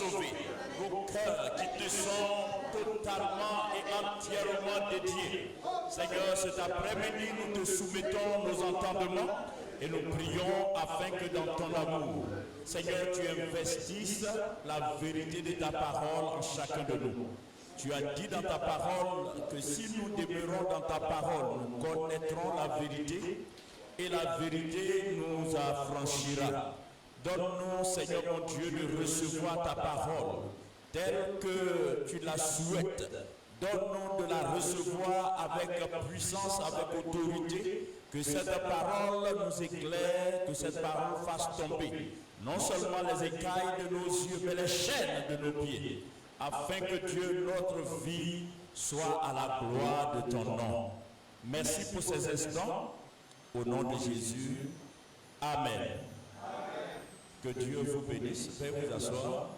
sauvés, vos cœurs qui te sont totalement et entièrement dédiés. Seigneur, cet après-midi, nous te soumettons nos entendements et nous prions afin que dans ton amour, Seigneur, tu investisses la vérité de ta parole en chacun de nous. Tu as dit dans ta parole que si nous demeurons dans ta parole, nous connaîtrons la vérité et la vérité nous affranchira. Donne-nous, Seigneur mon Dieu, de recevoir ta parole telle que tu la souhaites. Donne-nous de la recevoir avec puissance, avec autorité, que cette parole nous éclaire, que cette parole fasse tomber non seulement les écailles de nos yeux, mais les chaînes de nos pieds, afin que Dieu, notre vie, soit à la gloire de ton nom. Merci pour ces instants. Au nom de Jésus, Amen. Que Dieu vous bénisse. Veuillez vous asseoir.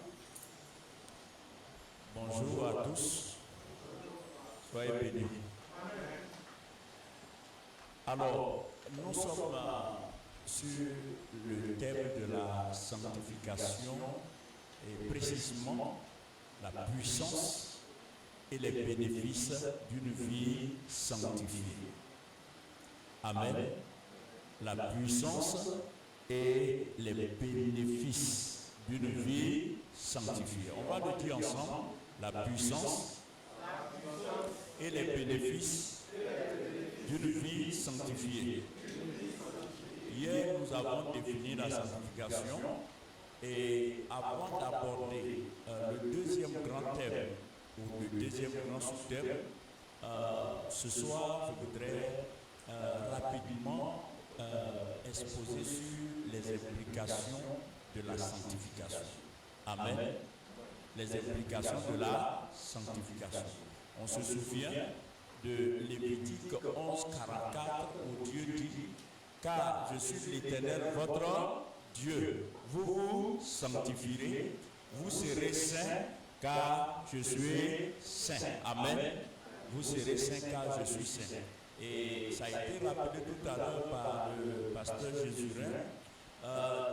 Bonjour à tous. Soyez bénis. Alors, nous sommes sur le thème de la sanctification et précisément la puissance et les bénéfices d'une vie sanctifiée. Amen. La puissance et les bénéfices d'une vie sanctifiée. On va le dire ensemble. La puissance et les bénéfices d'une vie sanctifiée. Hier, nous avons défini la sanctification et avant d'aborder le deuxième grand thème ou le deuxième grand sous-thème, ce soir, je voudrais rapidement exposer sur les implications de la sanctification. Amen. Les implications de la sanctification. On se souvient de Lévitique 11:44 où Dieu dit: car je suis l'Éternel votre Dieu. Vous vous sanctifierez, vous serez saints car je suis saint. Amen. Vous serez saints car je suis saint. Et ça a été rappelé tout à l'heure par le pasteur Jésurin.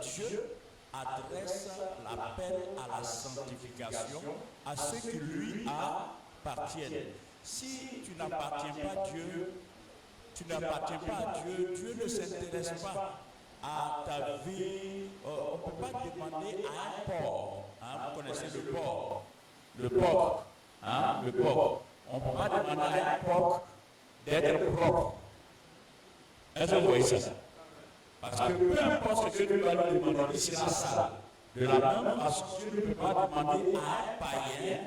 Dieu adresse l'appel à la sanctification à ceux qui lui appartiennent. Si tu n'appartiens pas à Dieu, Dieu ne s'intéresse pas à ta vie. On ne peut pas demander à un porc. Vous connaissez le porc. Le porc. Le porc. On ne peut pas demander à un porc d'être propre. Est-ce que vous voyez ça? Parce que peu importe ce que tu vas lui demander, il sera sale. De la même façon, tu ne peux pas demander à un païen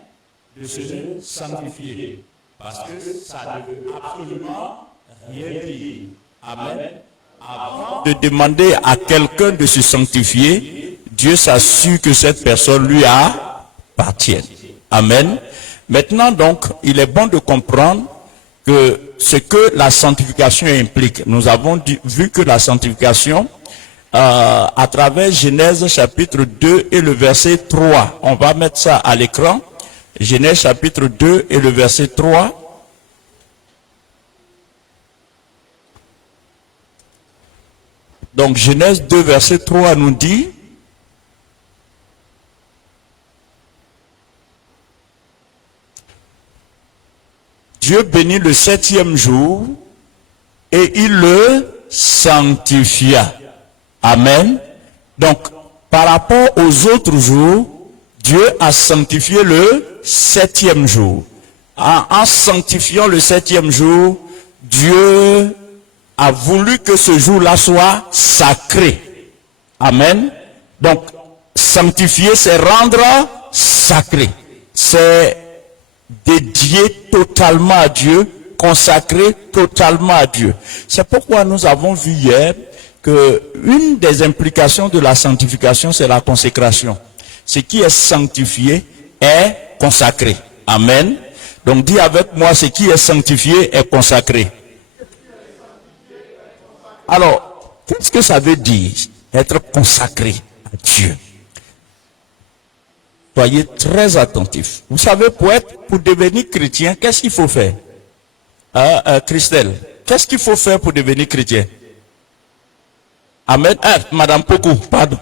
de se sanctifier. Parce que ça ne veut absolument rien dire. Amen. Avant de demander à quelqu'un de se sanctifier, Dieu s'assure que cette personne lui appartienne. Amen. Maintenant donc, il est bon de comprendre que ce que la sanctification implique. Nous avons vu que la sanctification, à travers Genèse chapitre 2 et le verset 3, on va mettre ça à l'écran. Genèse chapitre 2 et le verset 3. Donc Genèse 2 verset 3 nous dit: Dieu bénit le 7e jour et il le sanctifia. Amen. Donc, par rapport aux autres jours, Dieu a sanctifié le 7e jour. En sanctifiant le 7e jour, Dieu a voulu que ce jour-là soit sacré. Amen. Donc, sanctifier, c'est rendre sacré. C'est dédié totalement à Dieu, consacré totalement à Dieu. C'est pourquoi nous avons vu hier que une des implications de la sanctification, c'est la consécration. Ce qui est sanctifié est consacré. Amen. Donc dis avec moi, ce qui est sanctifié est consacré. Alors, qu'est-ce que ça veut dire, être consacré à Dieu? Soyez très attentifs. Vous savez, pour devenir chrétien, qu'est-ce qu'il faut faire? Christelle, qu'est-ce qu'il faut faire pour devenir chrétien? Amen. Madame Pokou, pardon.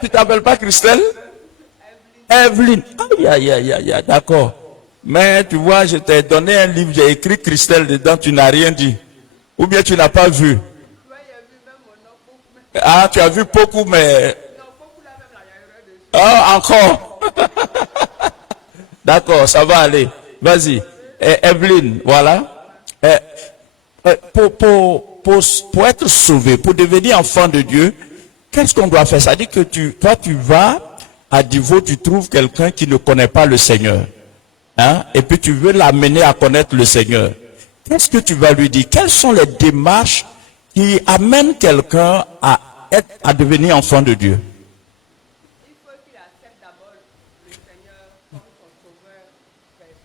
Tu t'appelles pas Christelle? Evelyne. Aïe, aïe, aïe, aïe, d'accord. Mais tu vois, je t'ai donné un livre, j'ai écrit Christelle dedans, tu n'as rien dit. Ou bien tu n'as pas vu. Ah, tu as vu beaucoup, mais... Ah, encore. D'accord, ça va aller. Vas-y. Evelyne, voilà. Pour être sauvé, pour devenir enfant de Dieu, qu'est-ce qu'on doit faire? Ça dit que toi, tu vas à Divo, tu trouves quelqu'un qui ne connaît pas le Seigneur. Hein? Et puis tu veux l'amener à connaître le Seigneur. Qu'est-ce que tu vas lui dire? Quelles sont les démarches qui amènent quelqu'un à devenir enfant de Dieu?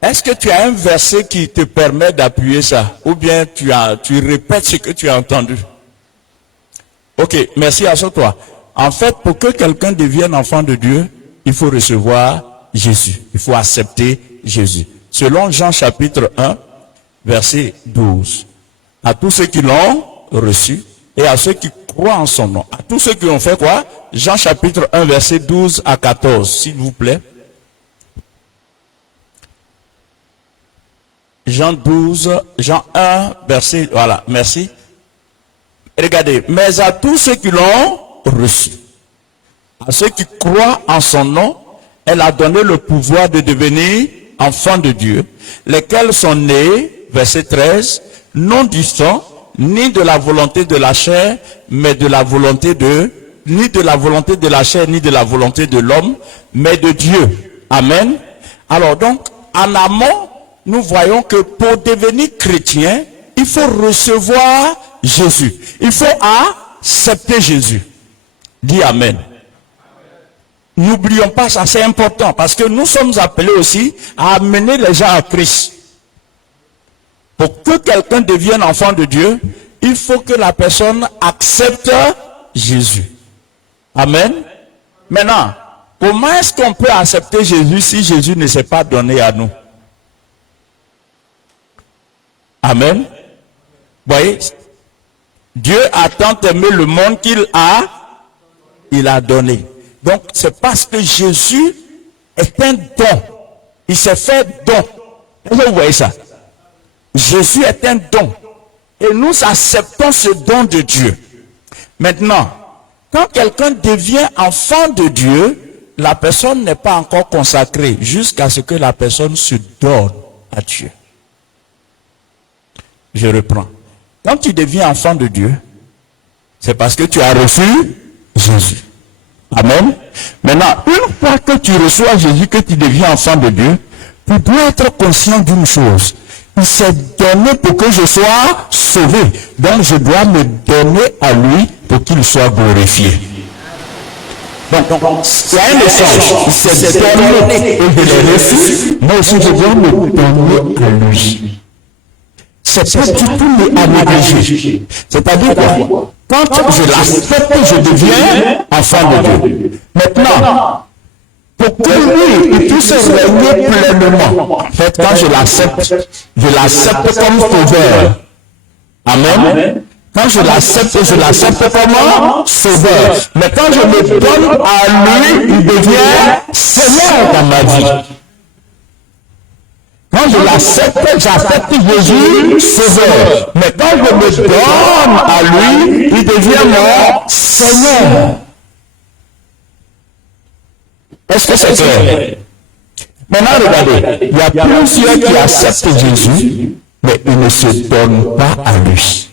Est-ce que tu as un verset qui te permet d'appuyer ça? Ou bien tu répètes ce que tu as entendu? Ok, merci, assure-toi. En fait, pour que quelqu'un devienne enfant de Dieu, il faut recevoir Jésus. Il faut accepter Jésus. Selon Jean chapitre 1, verset 12. À tous ceux qui l'ont reçu et à ceux qui croient en son nom. À tous ceux qui ont fait quoi? Jean chapitre 1, verset 12 à 14, s'il vous plaît. Jean 1, verset, voilà, merci. Regardez, mais à tous ceux qui l'ont reçu, à ceux qui croient en son nom, elle a donné le pouvoir de devenir enfants de Dieu, lesquels sont nés, verset 13, non du sang, ni de la volonté de la chair, mais de la volonté ni de la volonté de la chair, ni de la volonté de l'homme, mais de Dieu. Amen. Alors donc, en amont, nous voyons que pour devenir chrétien, il faut recevoir Jésus. Il faut accepter Jésus. Dis Amen. N'oublions pas ça, c'est important, parce que nous sommes appelés aussi à amener les gens à Christ. Pour que quelqu'un devienne enfant de Dieu, il faut que la personne accepte Jésus. Amen. Maintenant, comment est-ce qu'on peut accepter Jésus si Jésus ne s'est pas donné à nous? Amen. Vous voyez, Dieu a tant aimé le monde qu'il a donné. Donc, c'est parce que Jésus est un don. Il s'est fait don. Est-ce que vous voyez ça? Jésus est un don. Et nous acceptons ce don de Dieu. Maintenant, quand quelqu'un devient enfant de Dieu, la personne n'est pas encore consacrée jusqu'à ce que la personne se donne à Dieu. Je reprends. Quand tu deviens enfant de Dieu, c'est parce que tu as reçu Jésus. Amen. Maintenant, une fois que tu reçois Jésus, que tu deviens enfant de Dieu, tu dois être conscient d'une chose. Il s'est donné pour que je sois sauvé. Donc, je dois me donner à lui pour qu'il soit glorifié. Donc, il y a un échange. Il s'est donné et je l'ai reçu. Moi aussi, je dois me donner à lui. C'est pas du tout à négliger. C'est-à-dire quoi? Quand je l'accepte, je deviens enfant de Dieu. Maintenant, pour que lui, il puisse régner pleinement, en fait, quand je l'accepte comme sauveur. Amen. Quand je l'accepte comme sauveur. Mais quand je me donne à lui, il devient Seigneur dans ma vie. Quand je l'accepte, j'accepte Jésus sauveur. Mais quand je me donne à lui, il devient mon Seigneur. Est-ce que c'est clair? Maintenant, regardez, il y a plusieurs qui acceptent Jésus, mais ils ne se donnent pas à lui.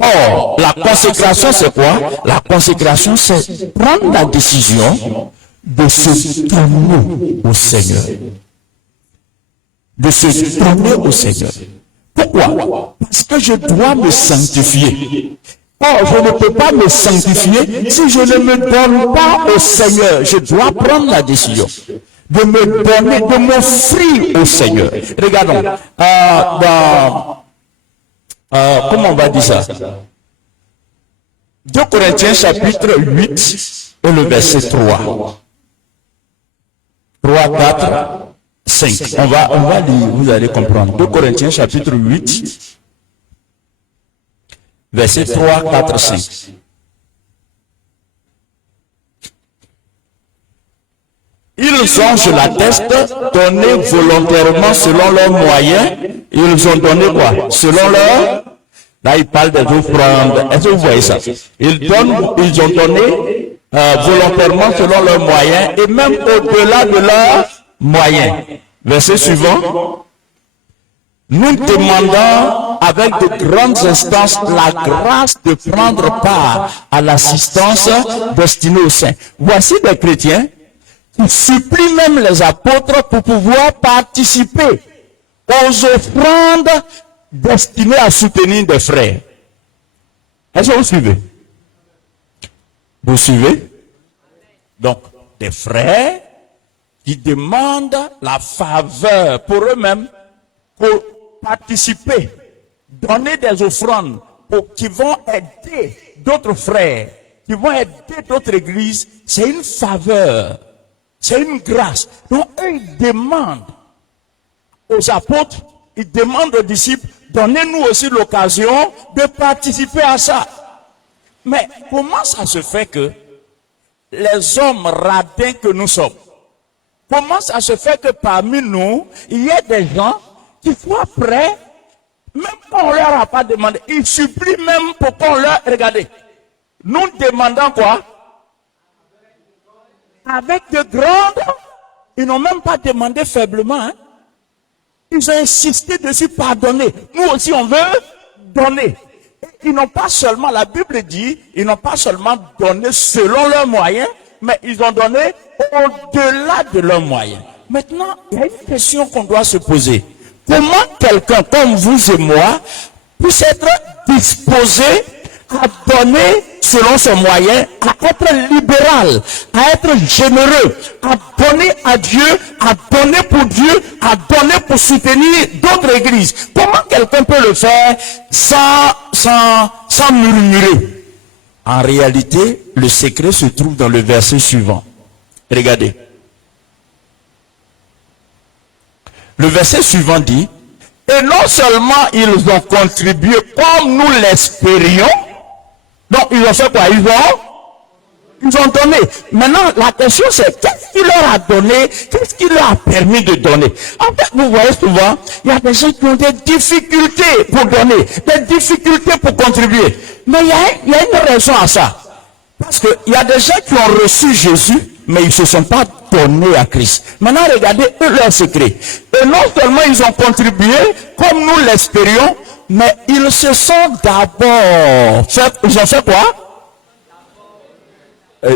Or, la consécration, c'est quoi? La consécration, c'est prendre la décision de se donner au Seigneur. De se donner au Seigneur. Pourquoi? Parce que je dois me sanctifier. Or, je ne peux pas me sanctifier si je ne me donne pas au Seigneur. Je dois prendre la décision de me donner, de m'offrir au Seigneur. Regardons, comment on va dire ça? 2 Corinthiens chapitre 8 et le verset 3. 3, 4, 5. On va lire, vous allez comprendre. 2 Corinthiens chapitre 8, verset 3, 4, 5. Ils ont, je l'atteste, donné volontairement selon leurs moyens. Ils ont donné quoi? Selon leur... Là, il parle des offrandes. Est-ce que vous voyez ça? Ils ont donné volontairement selon leurs moyens et même au-delà de leurs moyens. Verset suivant. Nous demandons avec de grandes instances la grâce de prendre part à l'assistance destinée aux saints. Voici des chrétiens qui supplient même les apôtres pour pouvoir participer aux offrandes destinées à soutenir des frères. Est-ce que vous suivez? Vous suivez? Donc, des frères qui demandent la faveur pour eux-mêmes, pour participer, donner des offrandes qui vont aider d'autres frères, qui vont aider d'autres églises. C'est une faveur, c'est une grâce. Donc, eux, ils demandent aux apôtres, ils demandent aux disciples, donnez-nous aussi l'occasion de participer à ça. Mais comment ça se fait que les hommes radins que nous sommes, comment ça se fait que parmi nous, il y a des gens qui soient prêts, même quand on leur a pas demandé, ils supplient même pour qu'on leur... Regardez, nous demandons quoi? Avec de grandes... Ils n'ont même pas demandé faiblement, hein? Ils ont insisté dessus, pardonner. Nous aussi, on veut donner. Ils n'ont pas seulement, la Bible dit, ils n'ont pas seulement donné selon leurs moyens, mais ils ont donné au-delà de leurs moyens. Maintenant, il y a une question qu'on doit se poser. Comment quelqu'un comme vous et moi puisse être disposé à donner selon ses moyens, à être libéral, à être généreux, à donner à Dieu, à donner pour Dieu, à donner pour soutenir d'autres églises? Comment quelqu'un peut le faire sans murmurer? En réalité, le secret se trouve dans le verset suivant. Regardez. Le verset suivant dit, et non seulement ils ont contribué comme nous l'espérions, donc ils ont fait quoi? Ils ont donné. Maintenant, la question c'est, qu'est-ce qui leur a donné? Qu'est-ce qui leur a permis de donner? En fait, vous voyez souvent, il y a des gens qui ont des difficultés pour donner, des difficultés pour contribuer. Mais il y a une raison à ça. Parce qu'il y a des gens qui ont reçu Jésus, mais ils ne se sont pas donnés à Christ. Maintenant, regardez eux leur secret. Et non seulement ils ont contribué, comme nous l'espérions, mais ils se sont d'abord fait, ils ont fait quoi?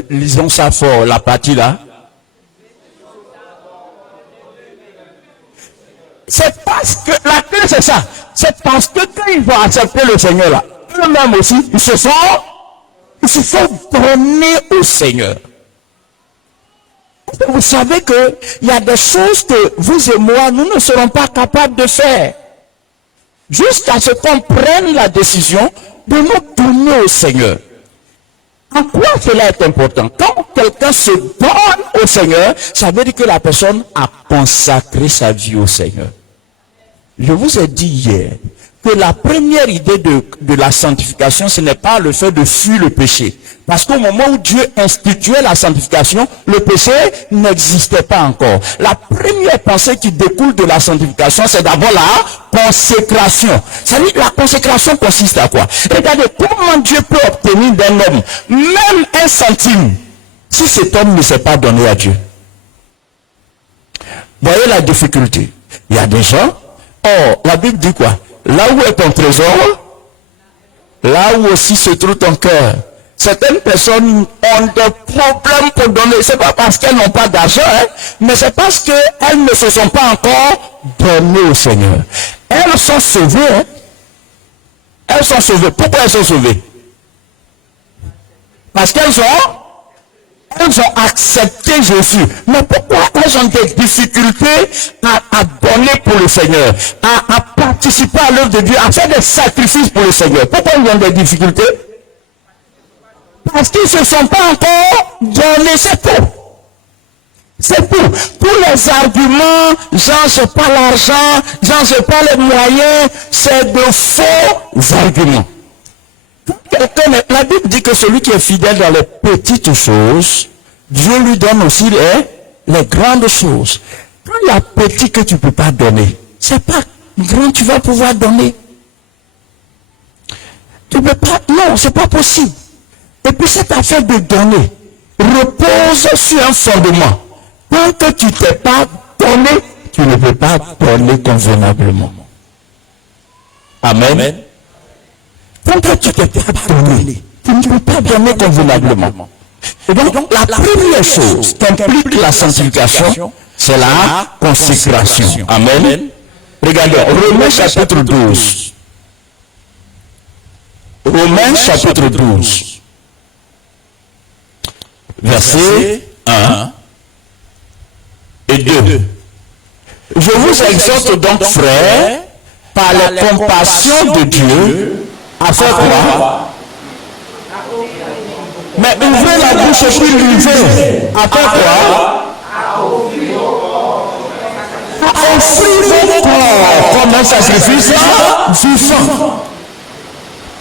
Lisons ça fort, la partie là. C'est parce que, la clé c'est ça. C'est parce que quand ils vont accepter le Seigneur là, eux-mêmes aussi, ils se sont donnés au Seigneur. Vous savez que il y a des choses que vous et moi, nous ne serons pas capables de faire. Jusqu'à ce qu'on prenne la décision de nous donner au Seigneur. En quoi cela est important? Quand quelqu'un se donne au Seigneur, ça veut dire que la personne a consacré sa vie au Seigneur. Je vous ai dit hier que la première idée de la sanctification, ce n'est pas le fait de fuir le péché. Parce qu'au moment où Dieu instituait la sanctification, le péché n'existait pas encore. La première pensée qui découle de la sanctification, c'est d'abord la consécration. C'est-à-dire, la consécration consiste à quoi? Regardez, comment Dieu peut obtenir d'un homme, même un centime, si cet homme ne s'est pas donné à Dieu. Voyez la difficulté. Il y a des gens, la Bible dit quoi? Là où est ton trésor, là où aussi se trouve ton cœur. Certaines personnes ont des problèmes pour donner. C'est pas parce qu'elles n'ont pas d'argent, hein, mais c'est parce qu'elles ne se sont pas encore données au Seigneur. Elles sont sauvées. Hein. Elles sont sauvées. Pourquoi elles sont sauvées? Parce qu'elles ont accepté Jésus. Mais pourquoi elles ont des difficultés à donner pour le Seigneur, à participer à l'œuvre de Dieu, à faire des sacrifices pour le Seigneur? Pourquoi ils ont des difficultés? Parce qu'ils ne se sont pas encore donnés, c'est tout. C'est tout. Tous les arguments, genre c'est pas l'argent, genre c'est pas les moyens, c'est de faux arguments. La Bible dit que celui qui est fidèle dans les petites choses, Dieu lui donne aussi les grandes choses. Quand il y a petit que tu ne peux pas donner, c'est pas grand tu vas pouvoir donner. Tu peux pas, non, c'est pas possible. Et puis cette affaire de donner repose sur un fondement. Tant que tu t'es pas donné, tu ne peux pas donner convenablement. Amen. Amen. Tant que tu t'es pas donné, tu ne peux pas donner convenablement. Et donc la première chose qu'implique la sanctification, c'est la consécration. Amen. Regardez, Romains chapitre 12. Romains chapitre 12. Versets 1 et 2. Je vous exhorte donc, frères, par la compassion de Dieu, à faire quoi? Mais ouvrez la bouche et puis l'ouvrez. À faire quoi? À offrir vos corps comme un sacrifice vivant.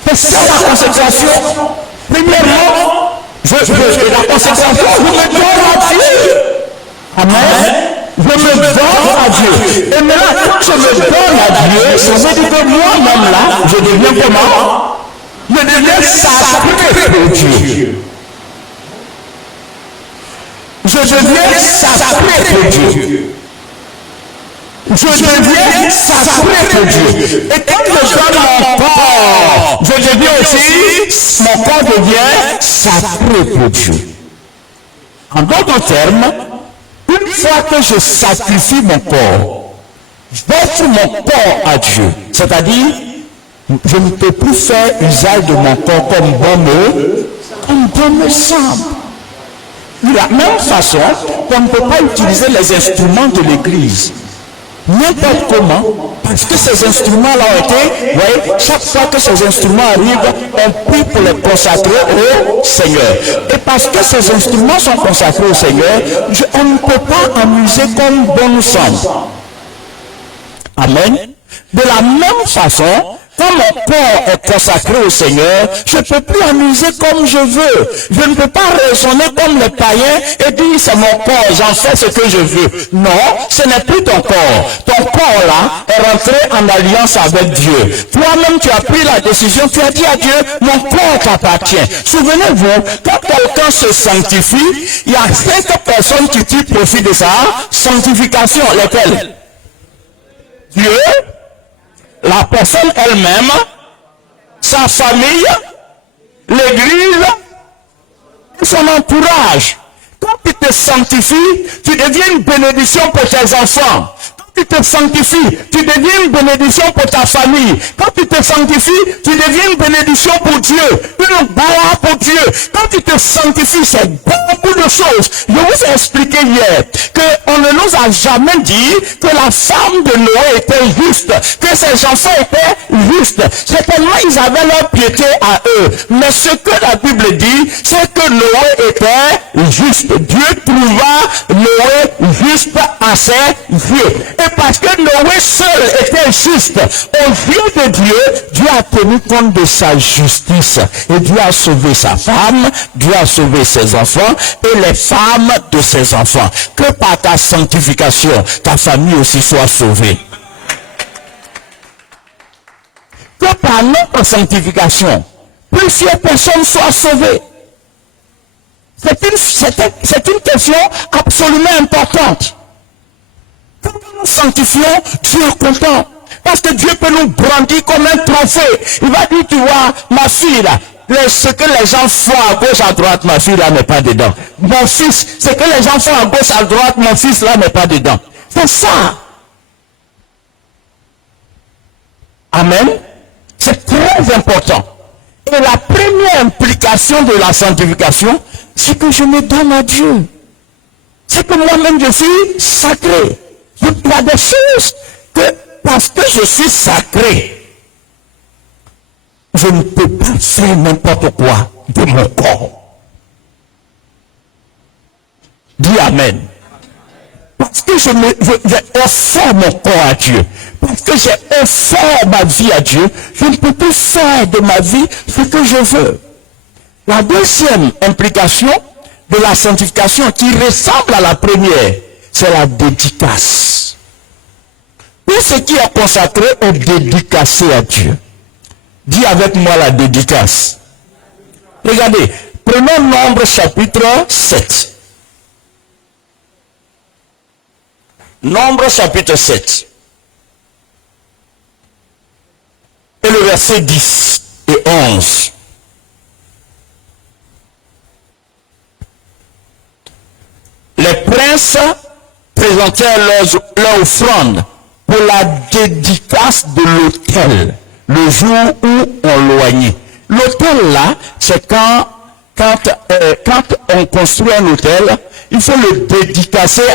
C'est ça la consécration. Premièrement, la consécration, je me donne à Dieu. Amen. Je me donne à Dieu. Et maintenant, quand je me donne à Dieu, ça veut dire que moi-même là, je deviens comment? Je deviens sacré pour Dieu. Je deviens sacré pour Dieu. Je deviens sacré pour Dieu. Et quand je donne mon corps, je deviens aussi, mon corps devient sacré pour Dieu. En d'autres termes, une fois que je sacrifie mon corps, j'offre mon corps à Dieu. C'est-à-dire, je ne peux plus faire usage de mon corps comme bon me semble. De la même façon qu'on ne peut pas utiliser les instruments de l'église n'importe comment, parce que ces instruments-là ont été, voyez, chaque fois que ces instruments arrivent, on prie pour les consacrer au Seigneur. Et parce que ces instruments sont consacrés au Seigneur, on ne peut pas amuser comme bon nous semble. Amen. De la même façon, quand mon corps est consacré au Seigneur, je ne peux plus amuser comme je veux. Je ne peux pas raisonner comme les païens et dire c'est mon corps, j'en fais ce que je veux. Non, ce n'est plus ton corps. Ton corps là est rentré en alliance avec Dieu. Toi-même tu as pris la décision, tu as dit à Dieu, mon corps t'appartient. Souvenez-vous, quand quelqu'un se sanctifie, il y a 5 personnes qui tirent profit de sa sanctification. Lesquelles? Dieu, la personne elle-même, sa famille, l'église, son entourage. Quand tu te sanctifies, tu deviens une bénédiction pour tes enfants. Quand tu te sanctifies, tu deviens une bénédiction pour ta famille. Quand tu te sanctifies, tu deviens une bénédiction pour Dieu, une gloire pour Dieu. Quand tu te sanctifies, c'est beaucoup de choses. Je vous ai expliqué hier qu'on ne nous a jamais dit que la femme de Noé était juste, que ses enfants étaient justes. Certainement, ils avaient leur piété à eux. Mais ce que la Bible dit, c'est que Noé était juste. Dieu trouva Noé juste à ses yeux. Et parce que Noé seul était juste aux yeux de Dieu, Dieu a tenu compte de sa justice. Et Dieu a sauvé sa femme, Dieu a sauvé ses enfants et les femmes de ses enfants. Que par ta sanctification, ta famille aussi soit sauvée. Que par notre sanctification, plusieurs personnes soient sauvées. C'est une question absolument importante. Quand nous sanctifions, Dieu est content. Parce que Dieu peut nous brandir comme un trophée. Il va dire, tu vois, ma fille là, ce que les gens font à gauche, à droite, ma fille là n'est pas dedans. Mon fils, ce que les gens font à gauche, à droite, mon fils là n'est pas dedans. C'est ça. Amen. C'est très important. Et la première implication de la sanctification, c'est que je me donne à Dieu. C'est que moi-même je suis sacré. Il y a des choses que, parce que je suis sacré, je ne peux pas faire n'importe quoi de mon corps. Dis Amen. Parce que j'ai offert mon corps à Dieu. Parce que j'ai offert ma vie à Dieu, je ne peux plus faire de ma vie ce que je veux. La deuxième implication de la sanctification qui ressemble à la première, c'est la dédicace. Tout ce qui est consacré est dédicacé à Dieu. Dis avec moi la dédicace. Regardez, prenons Nombre chapitre 7. Nombre chapitre 7. Et le verset 10 et 11. Les princes présentèrent leur offrande pour la dédicace de l'autel, le jour où on loignait. L'autel là, c'est quand on construit un autel, il faut le dédicacer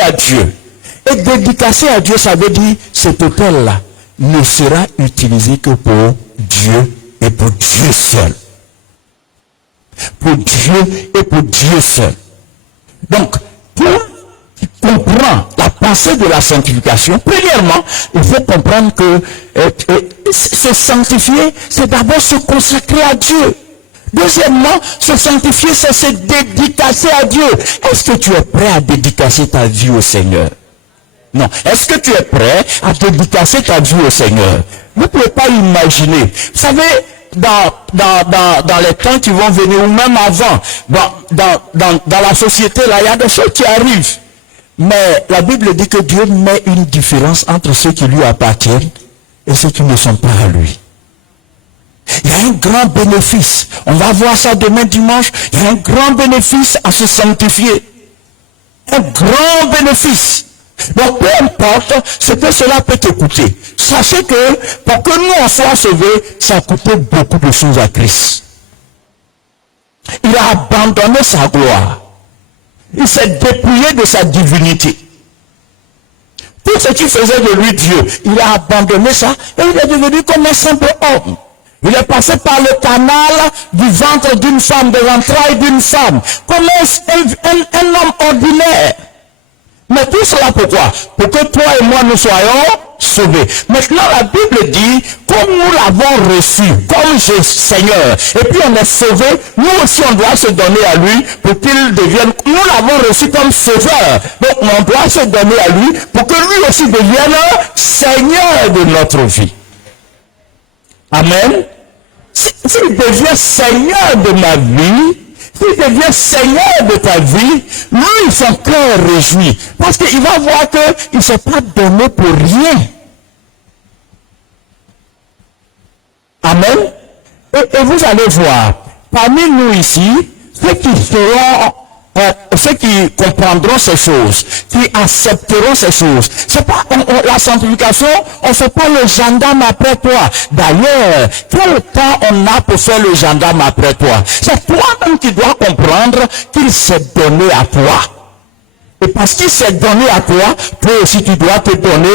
à Dieu. Et dédicacer à Dieu, ça veut dire cet autel là ne sera utilisé que pour Dieu et pour Dieu seul. Pour Dieu et pour Dieu seul. Donc, pour comprendre la pensée de la sanctification, premièrement, il faut comprendre que se sanctifier, c'est d'abord se consacrer à Dieu. Deuxièmement, se sanctifier, c'est se dédicacer à Dieu. Est-ce que tu es prêt à dédicacer ta vie au Seigneur? Non. Est-ce que tu es prêt à dédicacer ta vie au Seigneur? Vous ne pouvez pas imaginer. Vous savez, dans les temps qui vont venir, ou même avant, dans la société, là, il y a des choses qui arrivent. Mais la Bible dit que Dieu met une différence entre ceux qui lui appartiennent et ceux qui ne sont pas à lui. Il y a un grand bénéfice. On va voir ça demain dimanche. Il y a un grand bénéfice à se sanctifier. Un grand bénéfice. Donc, peu importe ce que cela peut te coûter. Sachez que pour que nous en soyons sauvés, ça a coûté beaucoup de choses à Christ. Il a abandonné sa gloire. Il s'est dépouillé de sa divinité. Tout ce qui faisait de lui Dieu, il a abandonné ça et il est devenu comme un simple homme. Il est passé par le canal du ventre d'une femme, de l'entraille d'une femme, comme un homme ordinaire. Mais tout cela pourquoi? Pour que toi et moi nous soyons sauvés. Maintenant la Bible dit, comme nous l'avons reçu comme Seigneur, et puis on est sauvé, nous aussi on doit se donner à lui pour qu'il devienne, nous l'avons reçu comme sauveur, donc on doit se donner à lui pour que lui aussi devienne Seigneur de notre vie. Amen. S'il devient Seigneur de ma vie, s'il devient Seigneur de ta vie, lui, son cœur réjouit. Parce qu'il va voir qu'il ne s'est pas donné pour rien. Amen. Et vous allez voir, parmi nous ici, ceux qui comprendront ces choses, qui accepteront ces choses. C'est pas la sanctification, on ne fait pas le gendarme après toi. D'ailleurs, quel temps on a pour faire le gendarme après toi? C'est toi-même qui dois comprendre qu'il s'est donné à toi. Et parce qu'il s'est donné à toi, toi aussi tu dois te donner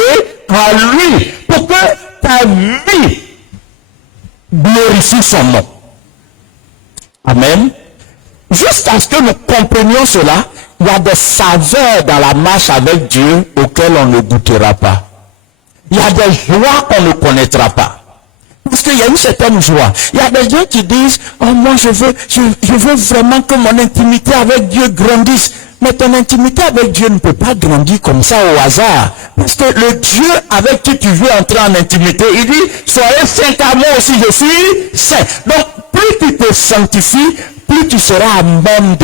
à lui. Pour que ta vie glorifie son nom. Amen. Jusqu'à ce que nous comprenions cela, il y a des saveurs dans la marche avec Dieu auxquelles on ne goûtera pas. Il y a des joies qu'on ne connaîtra pas. Parce qu'il y a une certaine joie. Il y a des gens qui disent, oh moi je veux vraiment que mon intimité avec Dieu grandisse. Mais ton intimité avec Dieu ne peut pas grandir comme ça au hasard. Parce que le Dieu avec qui tu veux entrer en intimité, il dit, soyez saints car moi aussi je suis saint. Donc, plus tu te sanctifies, plus tu seras à même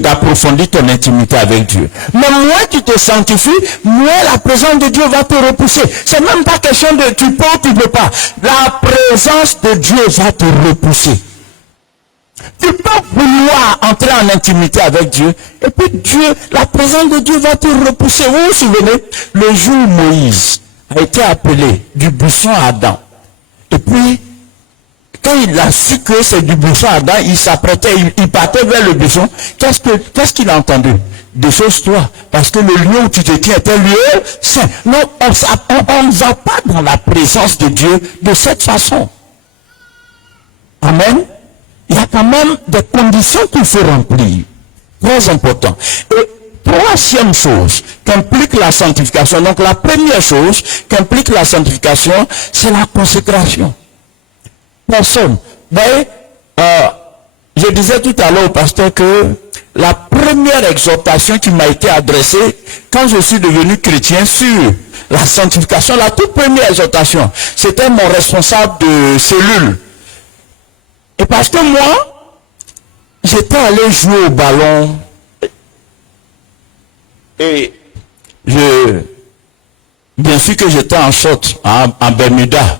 d'approfondir ton intimité avec Dieu. Mais moins tu te sanctifies, moins la présence de Dieu va te repousser. C'est même pas question de tu peux ou tu ne peux pas. La présence de Dieu va te repousser. Tu peux vouloir entrer en intimité avec Dieu, et puis Dieu, la présence de Dieu va te repousser. Vous vous souvenez, le jour où Moïse a été appelé du buisson à Adam, et puis quand il a su que c'est du buisson à Adam, il s'apprêtait, il partait vers le buisson. Qu'est-ce qu'il a entendu? Dépose-toi, parce que le lieu où tu te tiens est un lieu saint. Non, on ne va pas dans la présence de Dieu de cette façon. Amen. Il y a quand même des conditions qu'il faut remplir. Très important. Et troisième chose qu'implique la sanctification, donc la première chose qu'implique la sanctification, c'est la consécration. Personne. Mais Je disais tout à l'heure au pasteur que la première exhortation qui m'a été adressée quand je suis devenu chrétien sur la sanctification, la toute première exhortation, c'était mon responsable de cellule. Et parce que moi, j'étais allé jouer au ballon et bien sûr que j'étais en short, en Bermuda,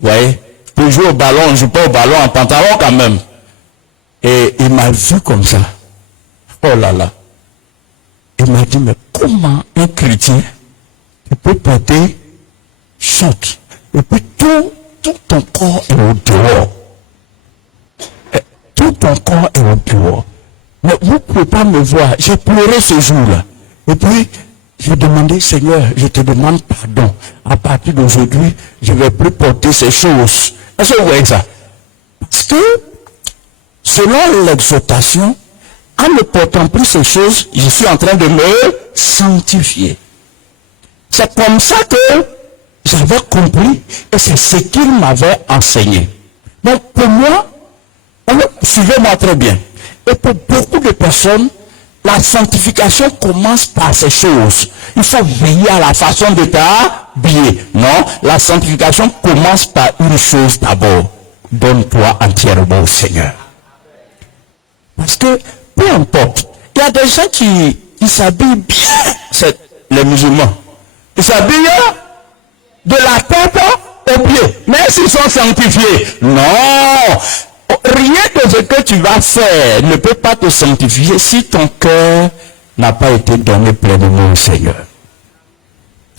vous voyez, pour jouer au ballon, on ne joue pas au ballon en pantalon quand même. Et il m'a vu comme ça. Oh là là. Il m'a dit, mais comment un chrétien peut porter short et puis tout ton corps est au dehors. Tout ton corps est au dehors. Mais vous ne pouvez pas me voir. J'ai pleuré ce jour-là. Et puis, j'ai demandé, Seigneur, je te demande pardon. À partir d'aujourd'hui, je ne vais plus porter ces choses. Est-ce que vous voyez ça? Parce que, selon l'exhortation, en ne portant plus ces choses, je suis en train de me sanctifier. C'est comme ça que j'avais compris et c'est ce qu'il m'avait enseigné. Donc, pour moi, suivez-moi très bien. Et pour beaucoup de personnes, la sanctification commence par ces choses. Il faut veiller à la façon de t'habiller. Non, la sanctification commence par une chose d'abord. Donne-toi entièrement au Seigneur. Parce que, peu importe, il y a des gens qui s'habillent bien, les musulmans. Ils s'habillent de la tête aux pieds. Mais s'ils sont sanctifiés, non. Rien de ce que tu vas faire ne peut pas te sanctifier si ton cœur n'a pas été donné pleinement au Seigneur.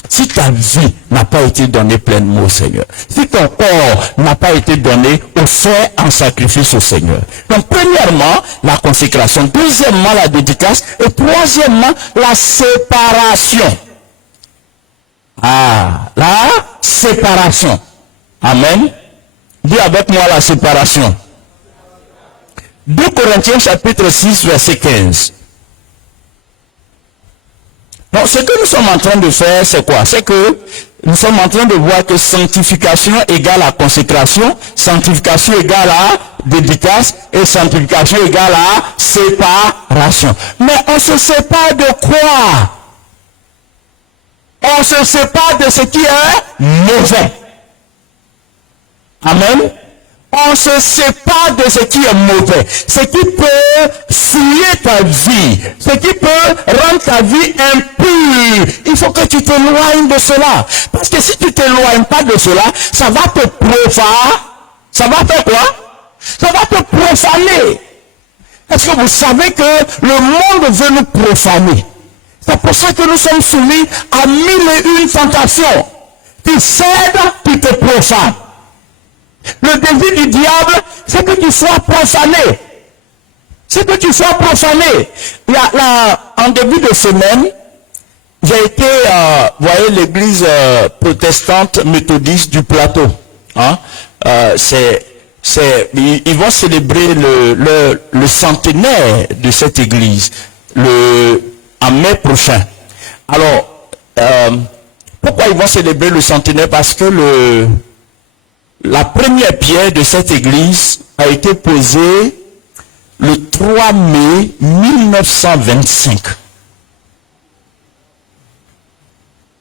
Si ta vie n'a pas été donnée pleinement au Seigneur. Si ton corps n'a pas été donné au fait en sacrifice au Seigneur. Donc, premièrement, la consécration. Deuxièmement, la dédicace. Et troisièmement, la séparation. La séparation. Amen. Dis avec moi la séparation. 2 Corinthiens chapitre 6 verset 15. Donc ce que nous sommes en train de faire, c'est quoi? C'est que nous sommes en train de voir que sanctification égale à consécration, sanctification égale à dédicace et sanctification égale à séparation. Mais on se sépare de quoi? On se sépare de ce qui est mauvais. Amen. On se sépare de ce qui est mauvais, ce qui peut souiller ta vie, ce qui peut rendre ta vie impure. Il faut que tu t'éloignes de cela. Parce que si tu t'éloignes pas de cela, ça va te profaner. Ça va faire quoi? Ça va te profaner. Est-ce que vous savez que le monde veut nous profaner? C'est pour ça que nous sommes soumis à 1001 tentations. Tu cèdes, tu te profanes. Le désir du diable, c'est que tu sois profané. C'est que tu sois profané. En début de semaine, j'ai été, vous voyez, l'église protestante méthodiste du plateau. Hein? Ils vont célébrer le centenaire de cette église en mai prochain. Alors, pourquoi ils vont célébrer le centenaire? Parce que la première pierre de cette église a été posée le 3 mai 1925.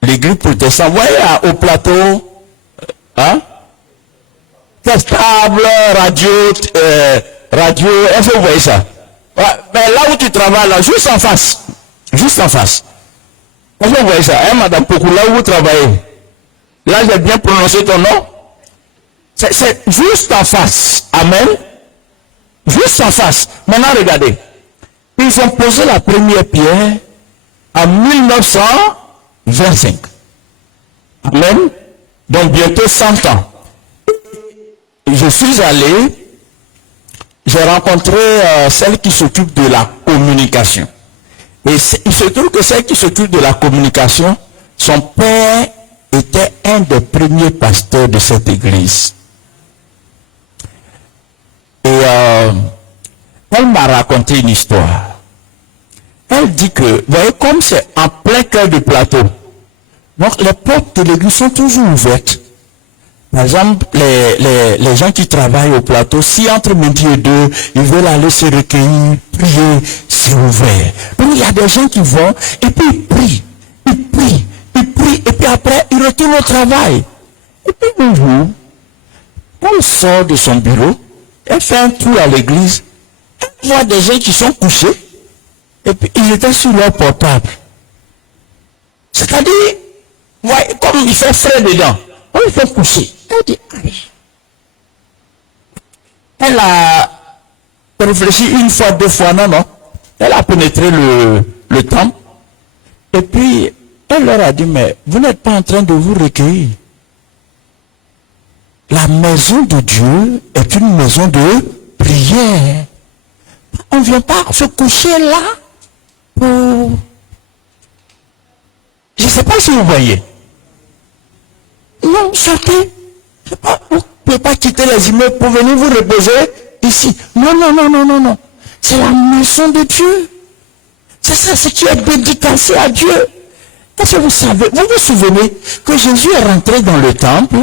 L'église protestante, vous voyez, au plateau, hein? Testable, radio, est-ce que vous voyez ça? Ouais, mais là où tu travailles, là, juste en face. Juste en face. Est-ce que vous voyez ça? Hein, Madame Pokou, là où vous travaillez. Là, j'ai bien prononcé ton nom. C'est juste en face. Amen. Juste en face. Maintenant, regardez. Ils ont posé la première pierre en 1925. Amen. Donc, bientôt 100 ans. Je suis allé, j'ai rencontré celle qui s'occupe de la communication. Et il se trouve que celle qui s'occupe de la communication, son père était un des premiers pasteurs de cette église. Et elle m'a raconté une histoire. Elle dit que, vous voyez, comme c'est en plein cœur du plateau, donc les portes de l'église sont toujours ouvertes. Par exemple, les gens qui travaillent au plateau, si entre midi et 2, ils veulent aller se recueillir, prier, c'est ouvert. Donc il y a des gens qui vont, et puis ils prient, et puis après, ils retournent au travail. Et puis un jour, quand il sort de son bureau, elle fait un tour à l'église, elle voit des gens qui sont couchés, et puis ils étaient sur leur portable. C'est-à-dire, ouais, comme il fait frais dedans, ils sont couchés. Elle dit, allez. Elle a réfléchi une fois, deux fois, non. Elle a pénétré le temple, et puis elle leur a dit, mais vous n'êtes pas en train de vous recueillir. La maison de Dieu est une maison de prière. On ne vient pas se coucher là pour... Je ne sais pas si vous voyez. Non, sortez. Vous ne pouvez pas quitter les immeubles pour venir vous reposer ici. Non. C'est la maison de Dieu. C'est ça, ce qui est dédicacé à Dieu. Est-ce que vous savez, vous vous souvenez que Jésus est rentré dans le temple?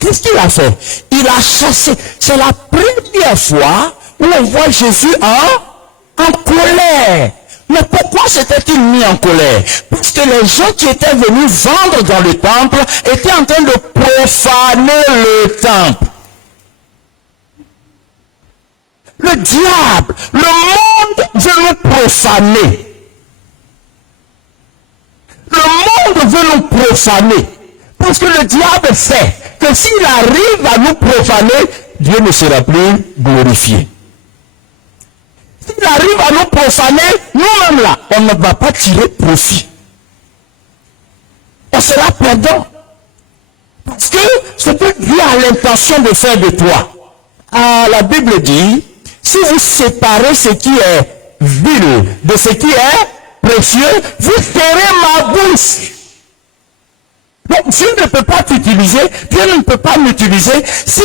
Qu'est-ce qu'il a fait? Il a chassé. C'est la première fois où on voit Jésus en colère. Mais pourquoi s'était-il mis en colère? Parce que les gens qui étaient venus vendre dans le temple étaient en train de profaner le temple. Le diable, le monde veut nous profaner. Le monde veut nous profaner. Parce que le diable sait que s'il arrive à nous profaner, Dieu ne sera plus glorifié. S'il arrive à nous profaner, nous-mêmes là, on ne va pas tirer profit. On sera perdant. Parce que ce que Dieu a l'intention de faire de toi. La Bible dit, si vous séparez ce qui est vil de ce qui est précieux, vous serez ma bouche. Donc Dieu ne peut pas t'utiliser, Dieu ne peut pas m'utiliser si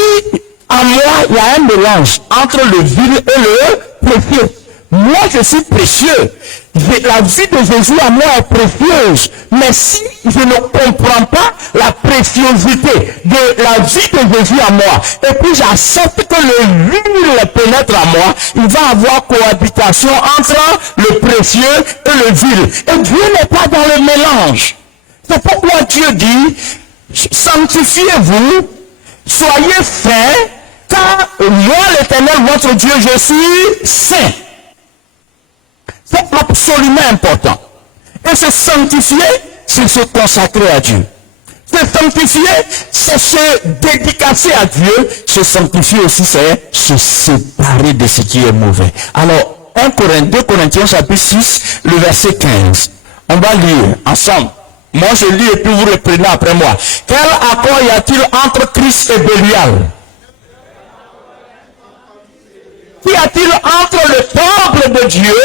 en moi il y a un mélange entre le vil et le précieux. Moi je suis précieux. La vie de Jésus à moi est précieuse. Mais si je ne comprends pas la préciosité de la vie de Jésus à moi, et puis j'accepte que le vil pénètre à moi, il va avoir cohabitation entre le précieux et le vil. Et Dieu n'est pas dans le mélange. C'est pourquoi Dieu dit, sanctifiez-vous, soyez saints, car moi l'Éternel, votre Dieu, je suis saint. C'est absolument important. Et se sanctifier, c'est se consacrer à Dieu. Se sanctifier, c'est se dédicacer à Dieu. Se sanctifier aussi, c'est se séparer de ce qui est mauvais. Alors, 2 Corinthiens chapitre 6, le verset 15. On va lire ensemble. Moi je lis et puis vous reprenez après moi. Quel accord y a-t-il entre Christ et Bélial? Qu'y a-t-il entre le temple de Dieu?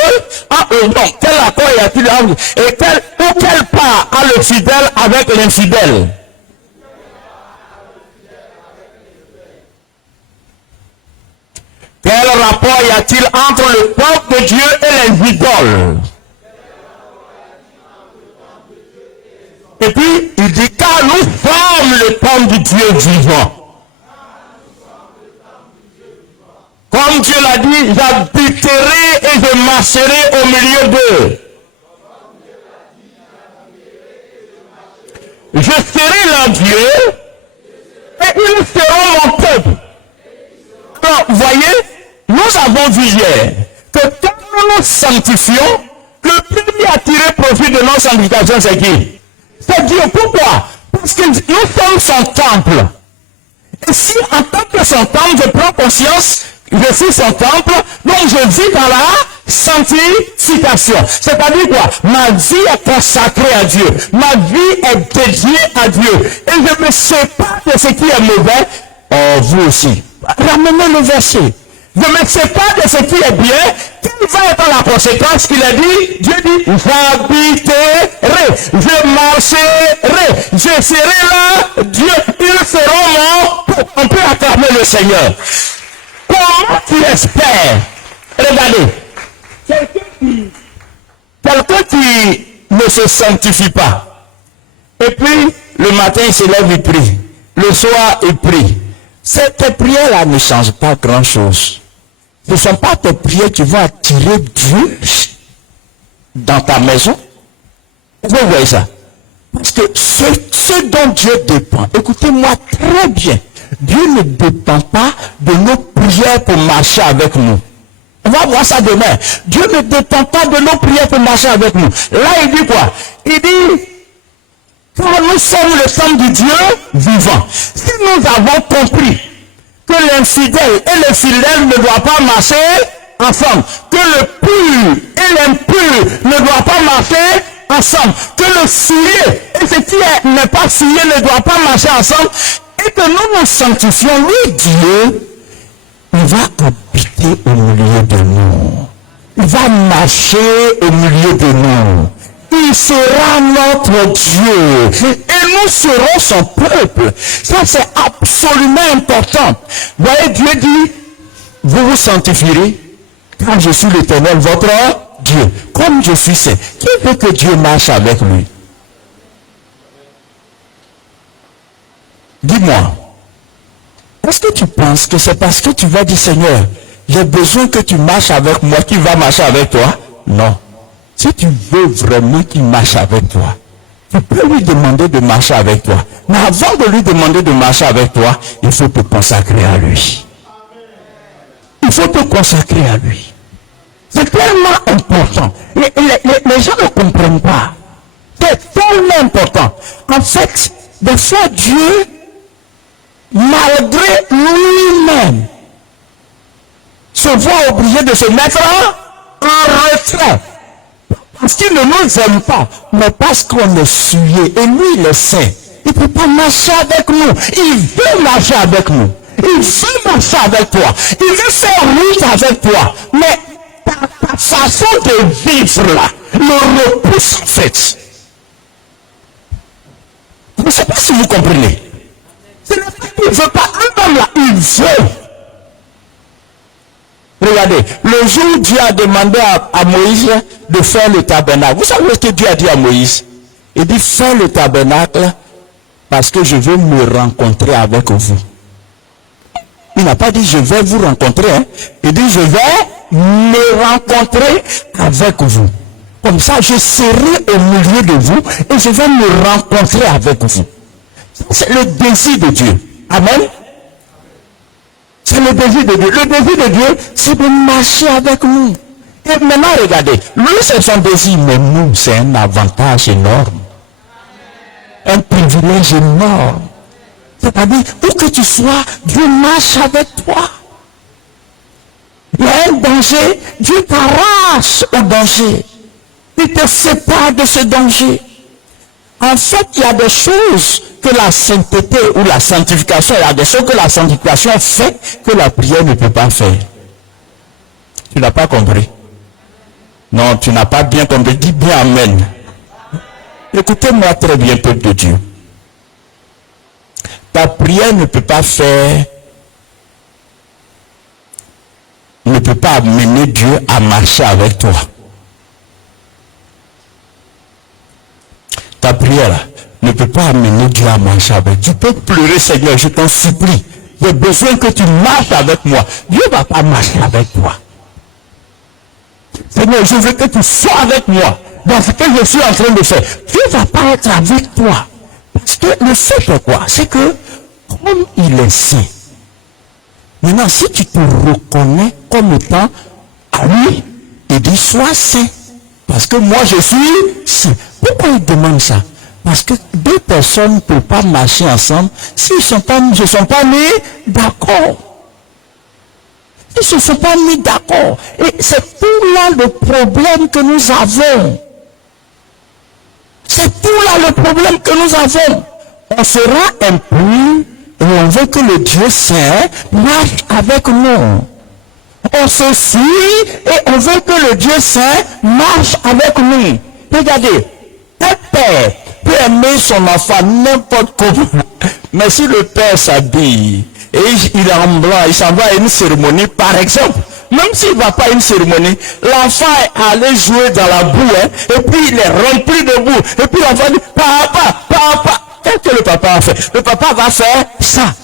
Quel accord y a-t-il entre... Et quelle part a le fidèle avec l'infidèle? Quel rapport y a-t-il entre le temple de Dieu et les idoles? Et puis, il dit, car nous sommes le temple du Dieu vivant. Comme Dieu l'a dit, j'habiterai et je marcherai au milieu d'eux. Je serai leur Dieu et ils seront mon peuple. Alors, vous voyez, nous avons vu hier que quand nous nous sanctifions, le premier à tirer profit de notre sanctification, c'est qui? C'est Dieu. Pourquoi? Parce que nous sommes son temple. Et si en tant que son temple, je prends conscience, je suis son temple, donc je vis dans la sanctification. C'est-à-dire quoi? Ma vie est consacrée à Dieu. Ma vie est dédiée à Dieu. Et je me sépare de ce qui est mauvais. Oh, vous aussi. Ramenez le verset. Je me sépare de ce qui est bien. Quelle va être la conséquence? Il a dit, Dieu dit, j'habiterai, je marcherai, je serai là, Dieu, ils seront mon. On peut acclamer le Seigneur. Comment tu espères? Regardez, quelqu'un qui ne se sanctifie pas, et puis le matin il se lève, il prie. le soir il prie. Tes prières-là ne changent pas grand-chose. Ce ne sont pas tes prières qui vont attirer Dieu dans ta maison. Vous voyez ça? Parce que ce dont Dieu dépend, écoutez-moi très bien, Dieu ne dépend pas de nos prières pour marcher avec nous. On va voir ça demain. Dieu ne dépend pas de nos prières pour marcher avec nous. Là, il dit quoi? Il dit, car nous sommes le temple du Dieu vivant. Si nous avons compris que l'infidèle et le fidèle ne doivent pas marcher ensemble, que le pur et l'impur ne doivent pas marcher ensemble, que le souillé et ce qui n'est pas souillé ne doivent pas marcher ensemble, et que nous nous sanctifions, lui, Dieu, il va habiter au milieu de nous. Il va marcher au milieu de nous. Il sera notre Dieu. Et nous serons son peuple. Ça, c'est absolument important. Vous voyez, Dieu dit, vous vous sanctifierez quand je suis l'Éternel, votre Dieu. Comme je suis saint. Qui veut que Dieu marche avec lui? Dis-moi. Est-ce que tu penses que c'est parce que tu vas dire, Seigneur, j'ai besoin que tu marches avec moi, qu'il va marcher avec toi? Non. Si tu veux vraiment qu'il marche avec toi, tu peux lui demander de marcher avec toi. Mais avant de lui demander de marcher avec toi, il faut te consacrer à lui. Il faut te consacrer à lui. C'est tellement important. Les gens ne comprennent pas. C'est tellement important. En fait, des fois, Dieu, malgré lui-même, se voit obligé de se mettre en retrait. Parce qu'il ne nous aime pas, mais parce qu'on est souillé. Et lui, il est saint. Il ne peut pas marcher avec nous. Il veut marcher avec nous. Il veut marcher avec toi. Il veut faire route avec toi. Mais ta façon de vivre là, le repousse en fait. Je ne sais pas si vous comprenez. C'est le fait qu'il ne veut pas un homme là. Il veut. Regardez, le jour où Dieu a demandé à Moïse de faire le tabernacle, vous savez ce que Dieu a dit à Moïse? Il dit, fais le tabernacle parce que je veux me rencontrer avec vous. Il n'a pas dit, je vais vous rencontrer. Hein. Il dit, je vais me rencontrer avec vous. Comme ça, je serai au milieu de vous et je vais me rencontrer avec vous. C'est le désir de Dieu. Amen. C'est le désir de Dieu. Le désir de Dieu, c'est de marcher avec nous. Et maintenant, regardez, lui, c'est son désir, mais nous, c'est un avantage énorme. Un privilège énorme. C'est-à-dire, où que tu sois, Dieu marche avec toi. Il y a un danger, Dieu t'arrache au danger. Il te sépare de ce danger. En fait, il y a des choses que la sainteté ou la sanctification, il y a des choses que la sanctification fait que la prière ne peut pas faire. Tu n'as pas compris? Non, tu n'as pas bien compris. Dis bien amen. Écoutez-moi très bien, peuple de Dieu. Ta prière ne peut pas faire, ne peut pas amener Dieu à marcher avec toi. Ta prière ne peut pas amener Dieu à marcher avec toi. Tu peux pleurer, Seigneur, je t'en supplie. J'ai besoin que tu marches avec moi. Dieu ne va pas marcher avec toi. Seigneur, je veux que tu sois avec moi dans ce que je suis en train de faire. Dieu ne va pas être avec toi. Parce que le fait c'est quoi? C'est que, comme il est saint, maintenant, si tu te reconnais comme étant à lui, il dit, sois saint. Parce que moi, je suis saint. Pourquoi il demande ça? Parce que deux personnes ne peuvent pas marcher ensemble s'ils ne sont pas mis d'accord. Ils ne se sont pas mis d'accord. Et c'est tout là le problème que nous avons. C'est tout là le problème que nous avons. On sera impur et on veut que le Dieu saint marche avec nous. On se suit et on veut que le Dieu saint marche avec nous. Regardez, un père peut aimer son enfant n'importe comment. Mais si le père s'habille et il est en blanc, il s'en va à une cérémonie, par exemple, même s'il ne va pas à une cérémonie, l'enfant est allé jouer dans la boue, hein, et puis il est rempli de boue, et puis l'enfant dit, papa, papa, qu'est-ce que le papa a fait? Le papa va faire ça.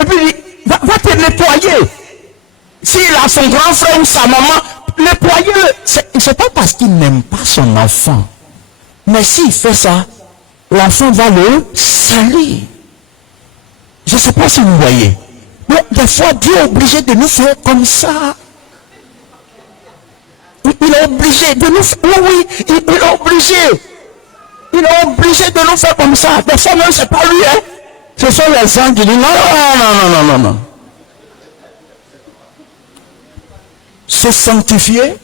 Et puis, va te nettoyer. S'il a son grand frère ou sa maman, nettoyez-le. C'est pas parce qu'il n'aime pas son enfant. Mais s'il fait ça, l'enfant va le salir. Je ne sais pas si vous voyez. Mais des fois, Dieu est obligé de nous faire comme ça. Il est obligé de nous faire. Oui, il est obligé. Il est obligé de nous faire comme ça. Des fois, même, c'est pas lui, hein. Ce sont les gens qui disent non. Se sanctifier,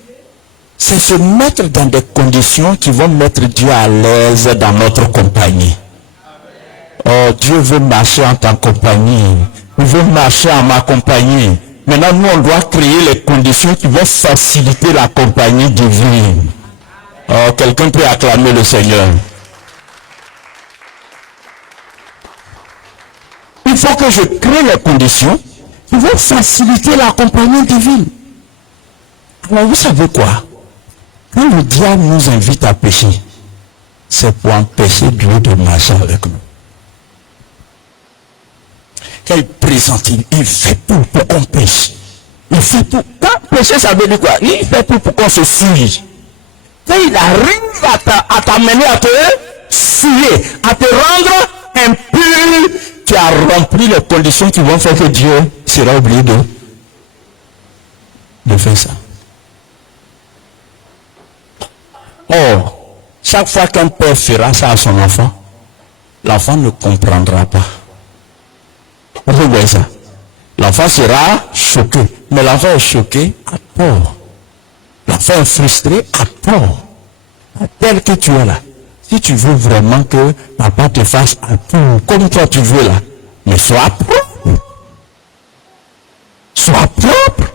c'est se mettre dans des conditions qui vont mettre Dieu à l'aise dans notre compagnie. Oh, Dieu veut marcher en ta compagnie. Il veut marcher en ma compagnie. Maintenant, nous, on doit créer les conditions qui vont faciliter la compagnie divine. Oh, quelqu'un peut acclamer le Seigneur. Il faut que je crée les conditions qui vont faciliter la compagnie divine. Alors, vous savez quoi? Quand le diable nous invite à pécher, c'est pour empêcher Dieu de marcher avec nous. Quand il présente, il fait tout pour qu'on pêche. Il fait tout. Quand pécher, ça veut dire quoi? Il fait tout pour qu'on se souille. Quand il arrive à t'amener à te souiller, à te rendre impur, tu as rempli les conditions qui vont faire que Dieu sera obligé de faire ça. Or, chaque fois qu'un père fera ça à son enfant, l'enfant ne comprendra pas. Vous voyez ça? L'enfant sera choqué. Mais l'enfant est choqué à tort. L'enfant est frustré à tort. Tel que tu es là. Si tu veux vraiment que papa te fasse à tout comme toi tu veux là, mais sois propre. Sois propre.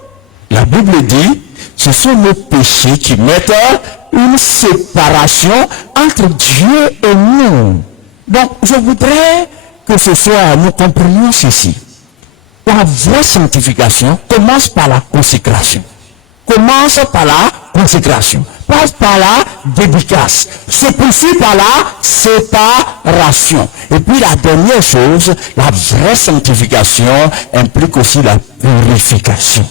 La Bible dit, ce sont nos péchés qui mettent une séparation entre Dieu et nous. Donc, je voudrais que ce soit, nous comprenions ceci. La vraie sanctification commence par la consécration. Commence par la consécration. Passe par la dédicace. Se poursuit par la séparation. Et puis la dernière chose, la vraie sanctification implique aussi la purification.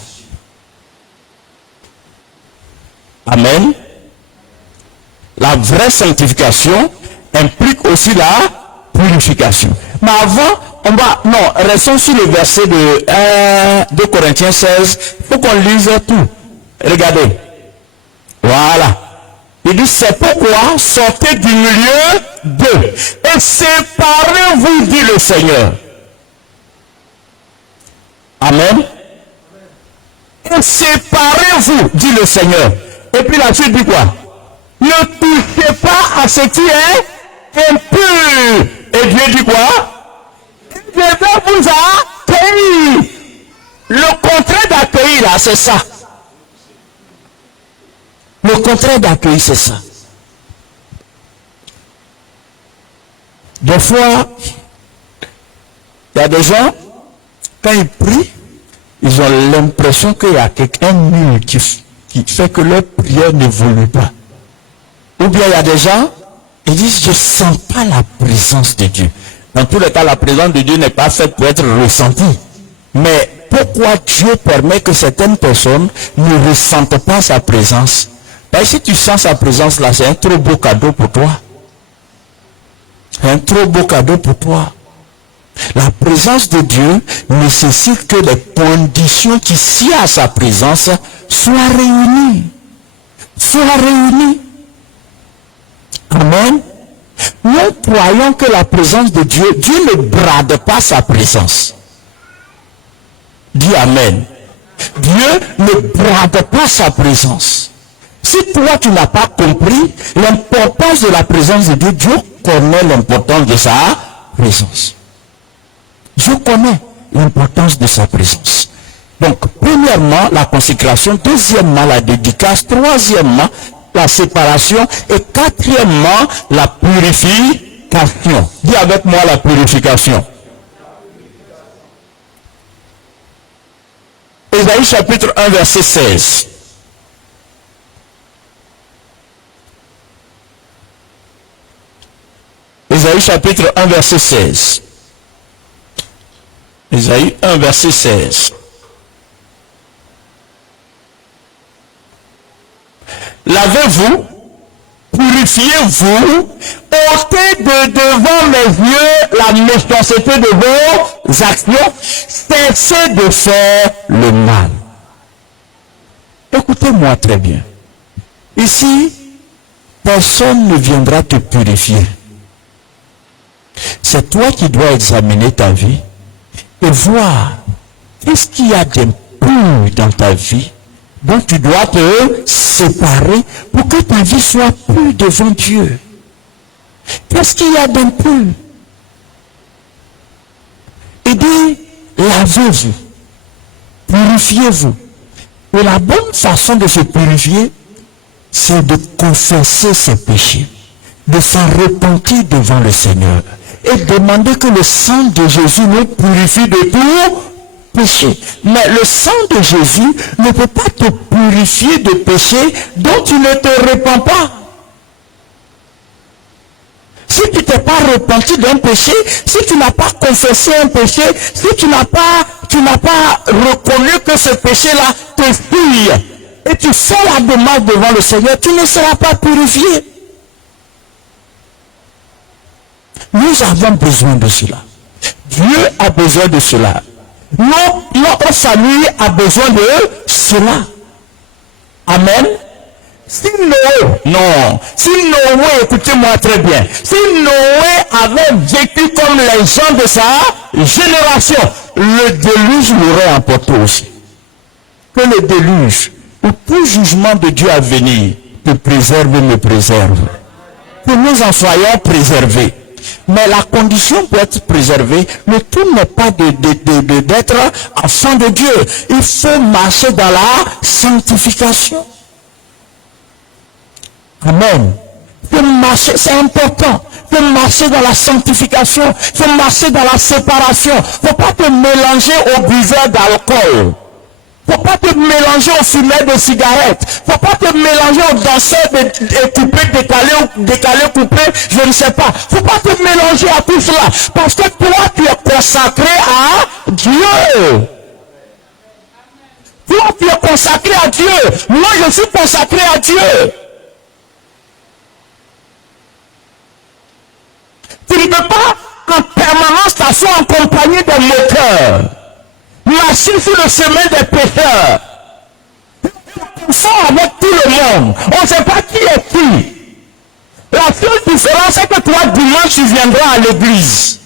Amen. La vraie sanctification implique aussi la purification. Mais avant, restons sur le verset de Corinthiens 16. Il faut qu'on lise tout. Regardez. Voilà. Il dit, c'est pourquoi sortez du milieu d'eux et séparez-vous, dit le Seigneur. Amen. Et séparez-vous, dit le Seigneur. Et puis la suite dit quoi? Ne touchez pas à ce qui est impur. Et Dieu dit quoi? Je vais vous accueillir. Le contraire d'accueillir là, c'est ça. Le contraire d'accueillir, c'est ça. Des fois, il y a des gens, quand ils prient, ils ont l'impression qu'il y a quelqu'un nul qui fait que leur prière n'évolue pas. Ou bien il y a des gens, ils disent, je ne sens pas la présence de Dieu. Dans tous les cas, la présence de Dieu n'est pas faite pour être ressentie. Mais pourquoi Dieu permet que certaines personnes ne ressentent pas sa présence? Ben, si tu sens sa présence là, c'est un trop beau cadeau pour toi. C'est un trop beau cadeau pour toi. La présence de Dieu nécessite que les conditions qui s'y à sa présence soient réunies. Amen. Nous croyons que la présence de Dieu, Dieu ne brade pas sa présence. Dis Amen. Dieu ne brade pas sa présence. Si toi tu n'as pas compris l'importance de la présence de Dieu, Dieu connaît l'importance de sa présence. Dieu connaît l'importance de sa présence. Donc, premièrement, la consécration, deuxièmement, la dédicace, troisièmement, la séparation et quatrièmement, la purification. Dis avec moi la purification. Ésaïe chapitre 1, verset 16. Ésaïe chapitre 1 verset 16. Ésaïe 1 verset 16. Lavez-vous, purifiez-vous, ôtez de devant mes yeux la méchanceté de vos actions, cessez de faire le mal. Écoutez-moi très bien. Ici, personne ne viendra te purifier. C'est toi qui dois examiner ta vie et voir qu'est-ce qu'il y a d'impur dans ta vie dont tu dois te séparer pour que ta vie soit pure devant Dieu. Qu'est-ce qu'il y a d'impur? Il dit, lavez-vous, purifiez-vous. Et la bonne façon de se purifier, c'est de confesser ses péchés, de s'en repentir devant le Seigneur et demander que le sang de Jésus nous purifie de tout péché. Mais le sang de Jésus ne peut pas te purifier de péché dont tu ne te repens pas. Si tu t'es pas repenti d'un péché, si tu n'as pas confessé un péché, si tu n'as pas reconnu que ce péché-là te fuit, et tu fais la demande devant le Seigneur, tu ne seras pas purifié. Nous avons besoin de cela. Dieu a besoin de cela. Notre famille a besoin de cela. Amen. Si Noé, écoutez-moi très bien, si Noé avait vécu comme les gens de sa génération, le déluge l'aurait emporté aussi. Que le déluge, ou tout jugement de Dieu à venir, te préserve et me préserve. Que nous en soyons préservés. Mais la condition pour être préservé, le tout n'est pas d'être enfant de Dieu. Il faut marcher dans la sanctification. Amen. Il faut marcher, c'est important. Il faut marcher dans la sanctification. Il faut marcher dans la séparation. Il ne faut pas te mélanger aux buveurs d'alcool. Il ne faut pas te mélanger aux fumeurs de cigarettes. Il ne faut pas te mélanger aux danseurs coupés, décalés, coupés, je ne sais pas. Il ne faut pas te mélanger à tout cela. Parce que toi, tu es consacré à Dieu. Toi, tu es consacré à Dieu. Moi, je suis consacré à Dieu. Tu ne peux pas en permanence t'asseoir en compagnie des moqueurs. Marcher sur le chemin des pécheurs. Nous sommes avec tout le monde. On ne sait pas qui est qui. La seule différence, c'est que toi, dimanche, tu viendras à l'église.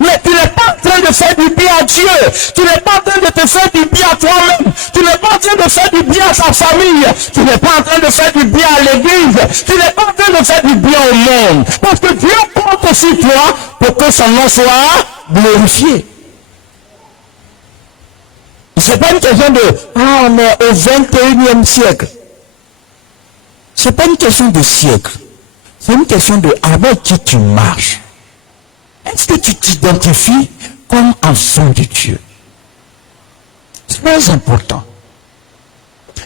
Mais tu n'es pas en train de faire du bien à Dieu. Tu n'es pas en train de te faire du bien à toi-même. Tu n'es pas en train de faire du bien à ta famille. Tu n'es pas en train de faire du bien à l'église. Tu n'es pas en train de faire du bien au monde. Parce que Dieu compte sur toi pour que son nom soit glorifié. C'est pas une question de on est au 21e siècle. C'est pas une question de siècle. C'est une question de avec qui tu marches. Est-ce que tu t'identifies comme enfant de Dieu? C'est très important.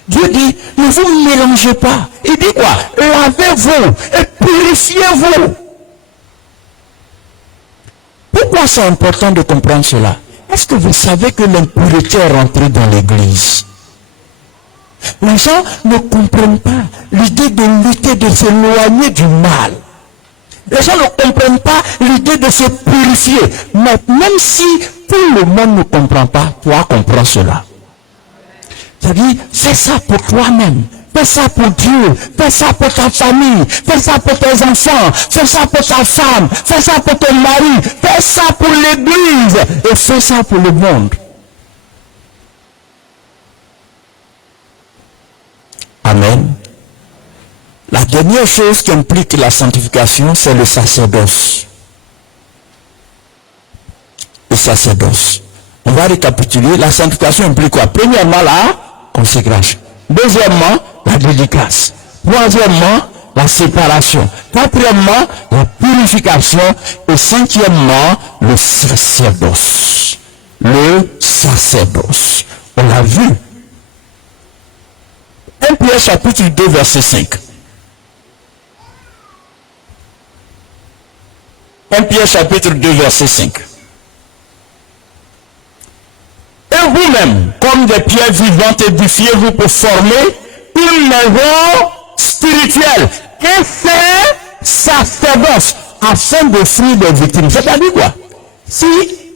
Dieu dit, ne vous mélangez pas. Il dit quoi? Lavez-vous et purifiez-vous. Pourquoi c'est important de comprendre cela? Est-ce que vous savez que l'impureté est rentrée dans l'église? Les gens ne comprennent pas l'idée de lutter, de s'éloigner du mal. Les gens ne comprennent pas l'idée de se purifier. Mais même si tout le monde ne comprend pas, toi comprends cela. C'est-à-dire, fais ça pour toi-même. Fais ça pour Dieu, fais ça pour ta famille, fais ça pour tes enfants, fais ça pour ta femme, fais ça pour ton mari, fais ça pour l'église et fais ça pour le monde. Amen. La dernière chose qui implique la sanctification, c'est le sacerdoce. Le sacerdoce. On va récapituler. La sanctification implique quoi? Premièrement, la consécration. Deuxièmement, la dédicace. Troisièmement, la séparation. Quatrièmement, la purification. Et cinquièmement, le sacerdoce. Le sacerdoce. On l'a vu. 1 Pierre chapitre 2 verset 5. 1 Pierre chapitre 2 verset 5. Et vous-même, comme des pierres vivantes, édifiez-vous pour former une maison spirituelle. Et c'est sacerdoce afin d'offrir des victimes. C'est-à-dire quoi? Si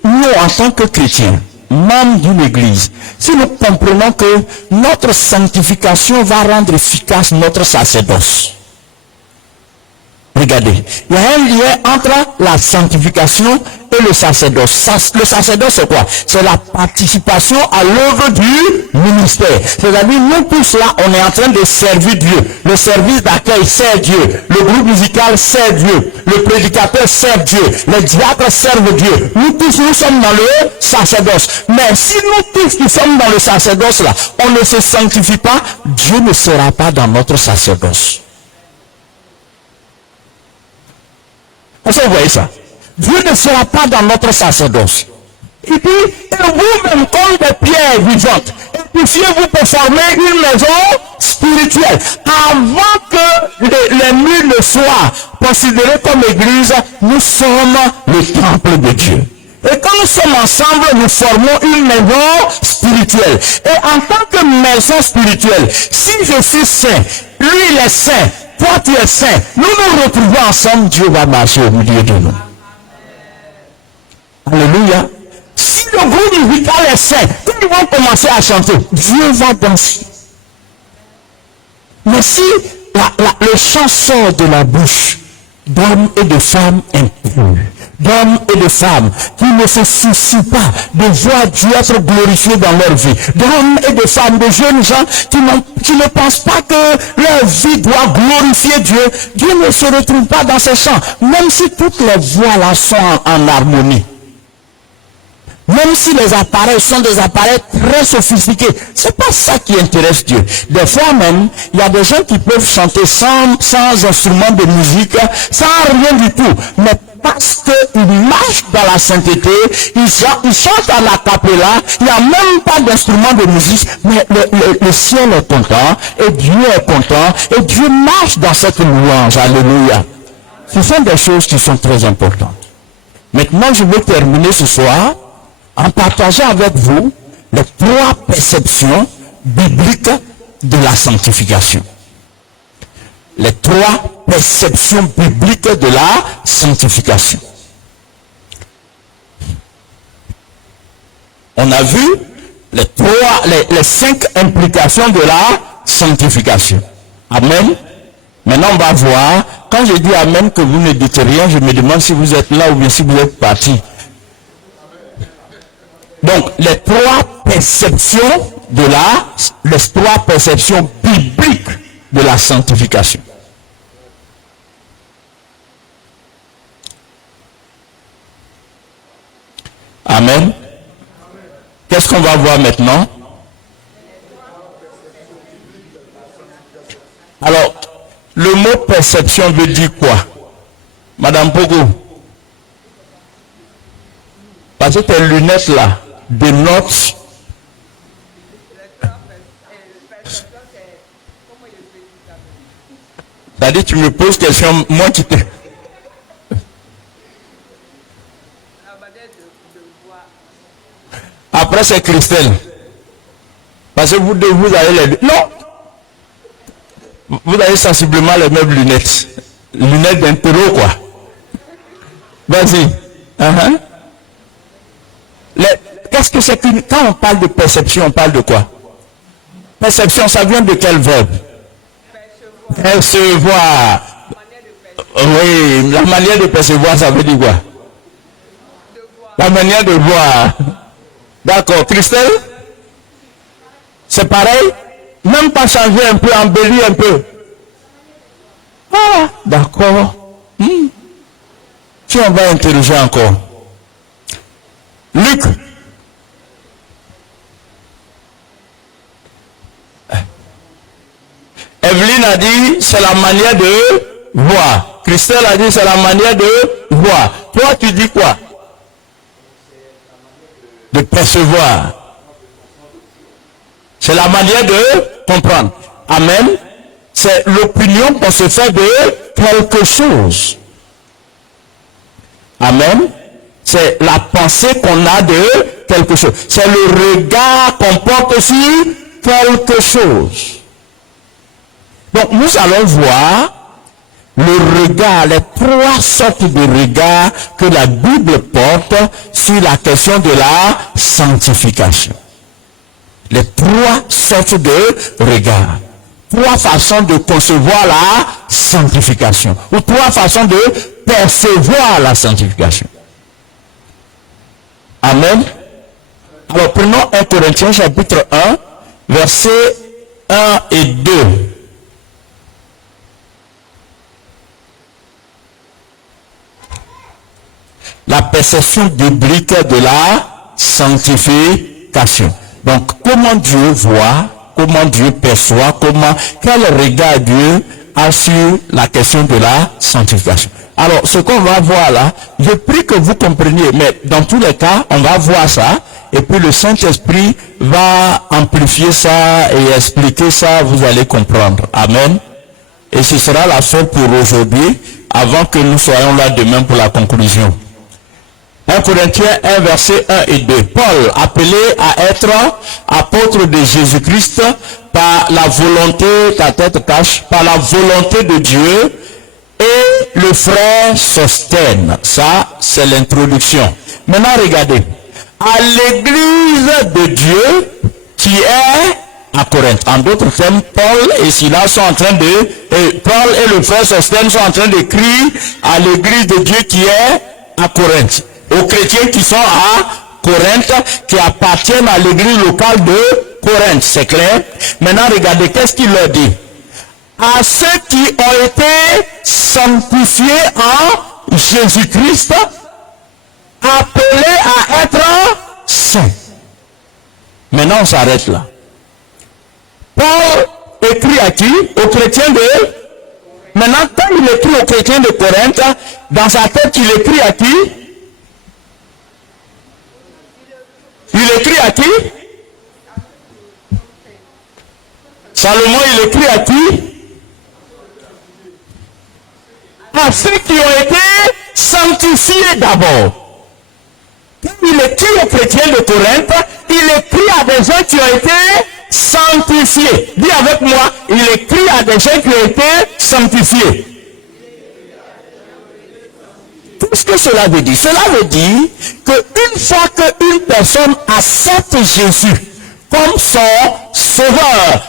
nous, en tant que chrétiens, membres d'une église, si nous comprenons que notre sanctification va rendre efficace notre sacerdoce. Regardez, il y a un lien entre la sanctification et le sacerdoce. Le sacerdoce, c'est quoi? C'est la participation à l'œuvre du ministère. C'est-à-dire, nous tous là, on est en train de servir Dieu. Le service d'accueil sert Dieu. Le groupe musical sert Dieu. Le prédicateur sert Dieu. Les diacres servent Dieu. Nous tous, nous sommes dans le sacerdoce. Mais si nous tous, nous sommes dans le sacerdoce là, on ne se sanctifie pas, Dieu ne sera pas dans notre sacerdoce. Est-ce que vous voyez ça? Dieu ne sera pas dans notre sacerdoce. Il dit, et vous-même comme des pierres vivantes, édifiez-vous pour former une maison spirituelle. Avant que les murs ne soient considérés comme église, nous sommes le temple de Dieu. Et quand nous sommes ensemble, nous formons une maison spirituelle. Et en tant que maison spirituelle, si je suis saint, lui il est saint, toi tu es saint, nous nous retrouvons ensemble, Dieu va marcher au milieu de nous. Alléluia. Si le groupe musical est saint, quand ils vont commencer à chanter, Dieu va danser. Mais si le chant sort de la bouche d'hommes et de femmes impurs, d'hommes et de femmes qui ne se soucient pas de voir Dieu être glorifié dans leur vie, d'hommes et de femmes, de jeunes gens qui ne pensent pas que leur vie doit glorifier Dieu, Dieu ne se retrouve pas dans ces chants, même si toutes les voix là sont en harmonie. Même si les appareils sont des appareils très sophistiqués, c'est pas ça qui intéresse Dieu. Des fois même, il y a des gens qui peuvent chanter sans instrument de musique, sans rien du tout. Mais parce qu'ils marchent dans la sainteté, ils chantent à la cappella, il n'y a même pas d'instrument de musique, mais le ciel est content, et Dieu est content, et Dieu marche dans cette louange. Alléluia. Ce sont des choses qui sont très importantes. Maintenant, je vais terminer ce soir en partageant avec vous les 3 perceptions bibliques de la sanctification. Les 3 perceptions bibliques de la sanctification. On a vu les 5 implications de la sanctification. Amen. Maintenant, on va voir, quand je dis amen, que vous ne dites rien, je me demande si vous êtes là ou bien si vous êtes parti. Donc, les 3 perceptions les 3 perceptions bibliques de la sanctification. Amen. Qu'est-ce qu'on va voir maintenant? Alors, le mot perception veut dire quoi? Madame Pogo? Parce que tes lunettes là dénotent. C'est-à-dire, tu me poses question, moi qui t'ai. Après, c'est Christelle. Parce que vous avez les... Non! Vous avez sensiblement les mêmes lunettes. Lunettes d'interro, quoi. Vas-y. Qu'est-ce que c'est qu'une... Quand on parle de perception, on parle de quoi? Perception, ça vient de quel verbe? Percevoir. Oui, la manière de percevoir, ça veut dire quoi? La manière de voir. D'accord. Christelle? C'est pareil? Même pas changer un peu, embellir un peu. Ah, d'accord. Puis on va interroger encore. Luc. Evelyne a dit, c'est la manière de voir. Christelle a dit, c'est la manière de voir. Toi, tu dis quoi? De percevoir. C'est la manière de comprendre. Amen. C'est l'opinion qu'on se fait de quelque chose. Amen. C'est la pensée qu'on a de quelque chose. C'est le regard qu'on porte sur quelque chose. Donc nous allons voir le regard, les trois sortes de regards que la Bible porte sur la question de la sanctification. Les trois sortes de regards. Trois façons de concevoir la sanctification. Ou trois façons de percevoir la sanctification. Amen. Alors prenons 1 Corinthiens chapitre 1, versets 1 et 2. La perception biblique de la sanctification. Donc, comment Dieu voit, comment Dieu perçoit, quel regard Dieu a sur la question de la sanctification. Alors, ce qu'on va voir là, je prie que vous compreniez, mais dans tous les cas, on va voir ça, et puis le Saint-Esprit va amplifier ça et expliquer ça, vous allez comprendre. Amen. Et ce sera la fin pour aujourd'hui, avant que nous soyons là demain pour la conclusion. 1 Corinthiens 1, verset 1 et 2. Paul, appelé à être apôtre de Jésus-Christ par la volonté, ta tête cache, par la volonté de Dieu, et le frère Sosthène. Ça, c'est l'introduction. Maintenant, regardez. À l'église de Dieu qui est à Corinthe. En d'autres termes, Paul et Silas sont en train Paul et le frère Sosthène sont en train d'écrire à l'église de Dieu qui est à Corinthe. Aux chrétiens qui sont à Corinthe, qui appartiennent à l'église locale de Corinthe, c'est clair. Maintenant, regardez, qu'est-ce qu'il leur dit? À ceux qui ont été sanctifiés en Jésus-Christ, appelés à être saints. Maintenant, on s'arrête là. Paul écrit à qui? Aux chrétiens de... Maintenant, quand il écrit aux chrétiens de Corinthe, dans sa tête, il écrit à qui? Il écrit à qui? Salomon, il écrit à qui? À ceux qui ont été sanctifiés d'abord. Quand il écrit aux chrétiens de Corinthe, il écrit à des gens qui ont été sanctifiés. Dis avec moi, il écrit à des gens qui ont été sanctifiés. Qu'est-ce que cela veut dire? Cela veut dire qu'une fois qu'une personne accepte Jésus comme son sauveur,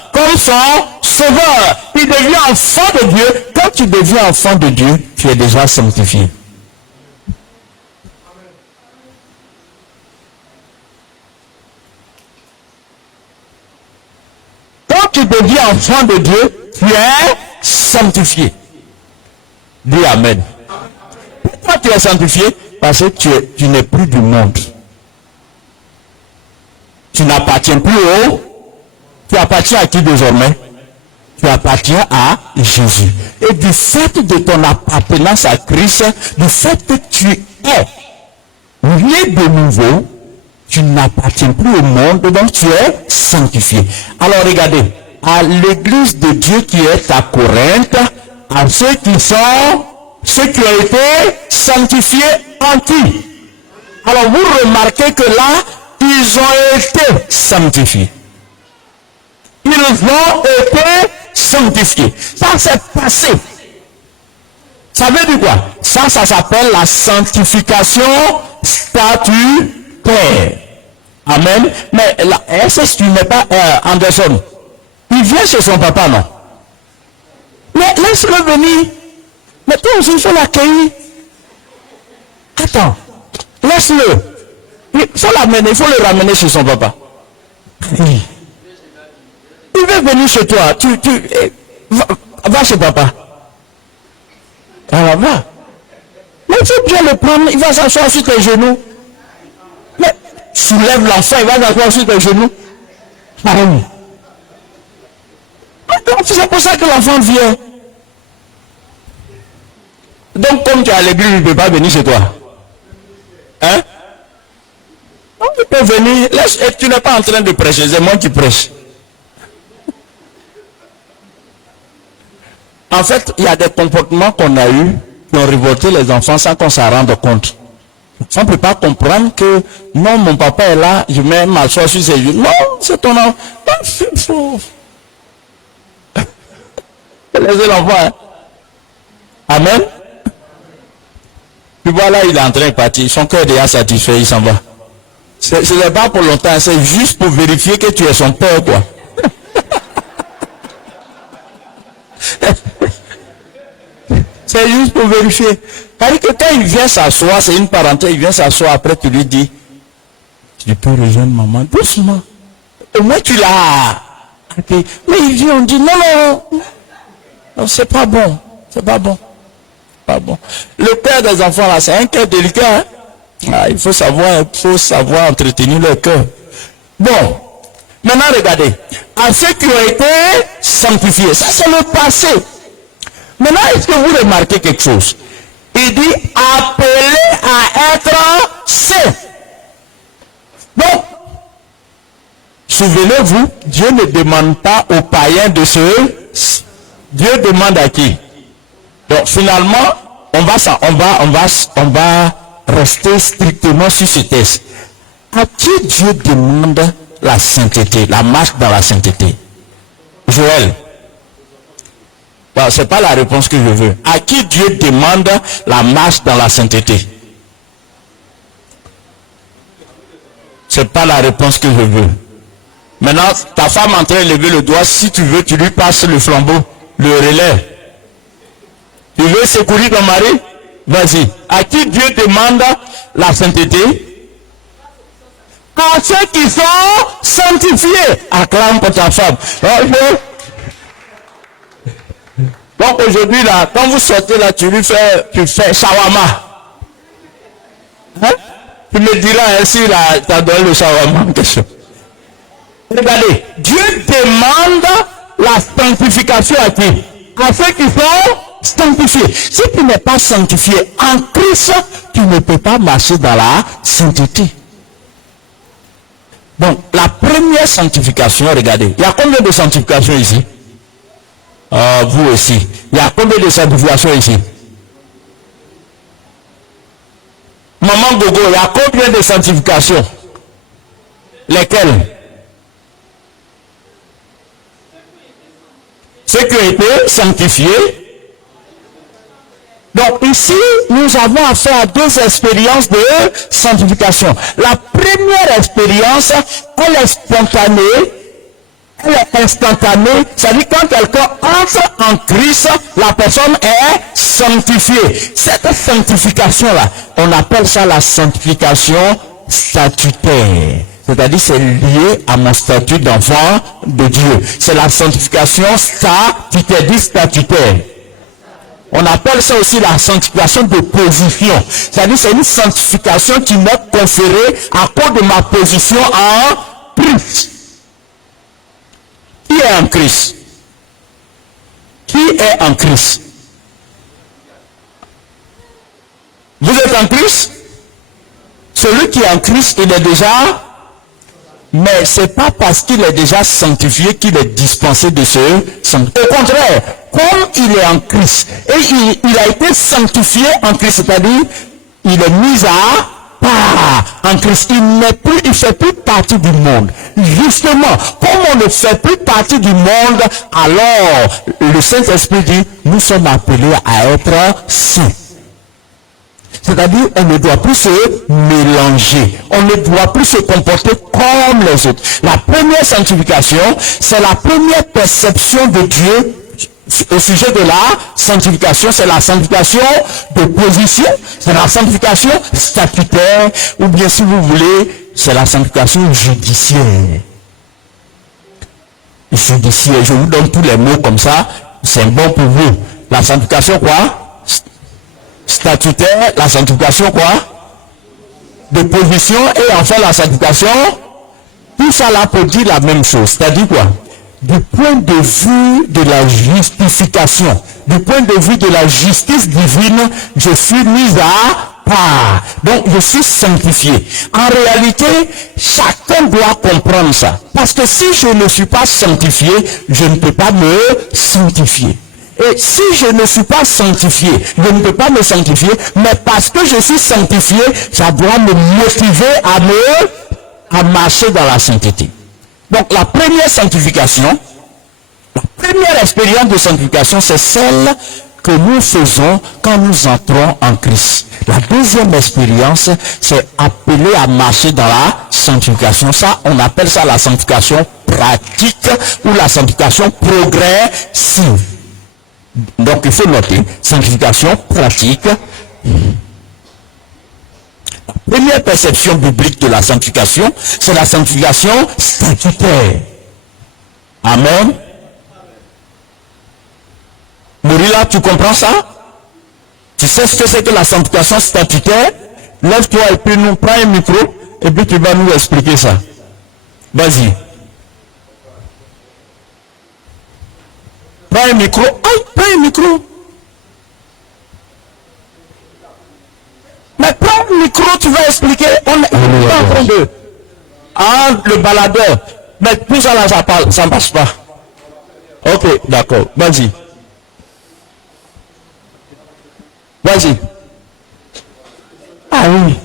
il devient enfant de Dieu. Quand tu deviens enfant de Dieu, tu es déjà sanctifié. Quand tu deviens enfant de Dieu, tu es sanctifié. Dis Amen. Pourquoi tu es sanctifié? Parce que tu n'es plus du monde. Tu n'appartiens plus au... Tu appartiens à qui désormais? Tu appartiens à Jésus. Et du fait de ton appartenance à Christ, du fait que tu es né de nouveau, tu n'appartiens plus au monde, donc tu es sanctifié. Alors regardez, à l'église de Dieu qui est à Corinthe, à ceux qui ont été sanctifiés en qui? Alors vous remarquez que là, ils ont été sanctifiés. Ils ont été sanctifiés. Ça c'est passé. Ça veut dire quoi? Ça s'appelle la sanctification statutaire. Amen. Mais là, est-ce que tu n'es pas Anderson? Il vient chez son papa, non? Mais laisse-le venir. Mais toi aussi, il faut l'accueillir. Attends. Laisse-le. Il faut l'amener, il faut le ramener chez son papa. Oui. Il veut venir chez toi. Va chez papa. Alors va. Mais il faut bien le prendre, il va s'asseoir sur tes genoux. Mais soulève l'enfant, il va s'asseoir sur tes genoux. Ah oui. C'est pour ça que l'enfant vient. Donc comme tu es à l'église, il ne peut pas venir chez toi. Hein? Donc il peut venir. Tu n'es pas en train de prêcher, c'est moi qui prêche. En fait, il y a des comportements qu'on a eus qui ont révolté les enfants sans qu'on s'en rende compte. On ne peut pas comprendre que non, mon papa est là, je mets ma soeur sur ses genoux. Non, c'est ton enfant. Laissez l'enfant. Hein. Amen. Puis voilà, il est en train de partir. Son cœur est déjà satisfait, il s'en va. Ce n'est pas pour longtemps, c'est juste pour vérifier que tu es son père, quoi. C'est juste pour vérifier. Parce que quand il vient s'asseoir, c'est une parenthèse, il vient s'asseoir, après tu lui dis, tu peux rejoindre maman doucement. Au moins tu l'as. Okay. Mais il vient, on dit, non, c'est pas bon. C'est pas bon. Pas bon. Le père des enfants là, c'est un cœur délicat. Hein? Ah, il faut savoir entretenir le cœur. Bon, maintenant regardez. À ceux qui ont été sanctifiés, ça c'est le passé. Maintenant, est-ce que vous remarquez quelque chose? Il dit appelé à être saint. Bon, souvenez-vous, Dieu ne demande pas aux païens de se. Dieu demande à qui? Donc finalement, on va rester strictement sur ce texte. À qui Dieu demande la sainteté, la marche dans la sainteté? Joël. Bon, c'est pas la réponse que je veux. À qui Dieu demande la marche dans la sainteté? C'est pas la réponse que je veux. Maintenant, ta femme est en train de lever le doigt. Si tu veux, tu lui passes le flambeau, le relais. Tu veux secourir ton mari? Vas-y. À qui Dieu demande la sainteté? À ceux qui sont sanctifiés. Acclame pour ta femme. Donc aujourd'hui là, quand vous sortez là, tu fais shawarma. Hein? Tu me diras ainsi là, tu as donné le shawarma. Regardez, Dieu demande la sanctification à qui? À ceux qui sont sanctifié. Si tu n'es pas sanctifié en Christ, tu ne peux pas marcher dans la sainteté. Donc, la première sanctification, regardez, il y a combien de sanctifications ici? Vous aussi. Il y a combien de sanctifications ici? Maman Gogo, il y a combien de sanctifications? Lesquelles? Ceux qui ont été sanctifiés. Donc ici, nous avons affaire à deux expériences de sanctification. La première expérience, elle est spontanée, elle est instantanée. C'est-à-dire quand quelqu'un entre en Christ, la personne est sanctifiée. Cette sanctification-là, on appelle ça la sanctification statutaire. C'est-à-dire c'est lié à mon statut d'enfant de Dieu. C'est la sanctification statutaire. On appelle ça aussi la sanctification de position. C'est-à-dire c'est une sanctification qui m'est conférée à cause de ma position en Christ. Qui est en Christ? Qui est en Christ? Vous êtes en Christ? Celui qui est en Christ, il est déjà... Mais c'est pas parce qu'il est déjà sanctifié qu'il est dispensé de se sanctifier. Au contraire, comme il est en Christ, et il a été sanctifié en Christ, c'est-à-dire, il est mis à part en Christ. Il ne fait plus partie du monde. Justement, comme on ne fait plus partie du monde, alors, le Saint-Esprit dit, nous sommes appelés à être saints. C'est-à-dire, on ne doit plus se mélanger. On ne doit plus se comporter comme les autres. La première sanctification, c'est la première perception de Dieu au sujet de la sanctification. C'est la sanctification de position, c'est la sanctification statutaire, ou bien si vous voulez, c'est la sanctification judiciaire. Judiciaire, je vous donne tous les mots comme ça, c'est bon pour vous. La sanctification quoi? Statutaire, la sanctification quoi? De position, et enfin la sanctification, tout ça là peut dire la même chose. C'est-à-dire quoi? Du point de vue de la justification, du point de vue de la justice divine, je suis mis à part. Donc je suis sanctifié. En réalité, chacun doit comprendre ça. Parce que si je ne suis pas sanctifié, je ne peux pas me sanctifier. Et si je ne suis pas sanctifié, je ne peux pas me sanctifier, mais parce que je suis sanctifié, ça doit me motiver à marcher dans la sainteté. Donc la première sanctification, la première expérience de sanctification, c'est celle que nous faisons quand nous entrons en Christ. La deuxième expérience, c'est appeler à marcher dans la sanctification. Ça, on appelle ça la sanctification pratique ou la sanctification progressive. Donc, il faut noter, sanctification pratique. La première perception biblique de la sanctification, c'est la sanctification statutaire. Amen. Mourila, tu comprends ça? Tu sais ce que c'est que la sanctification statutaire? Lève-toi et puis nous prends un micro et puis tu vas nous expliquer ça. Vas-y. Prends un micro. Aïe, prends un micro. Mais prends le micro, tu vas expliquer. On est en train de... Ah, le baladeur. Mais tout ça là, ça ne passe pas. Ok, d'accord. Vas-y. Vas-y. Ah oui.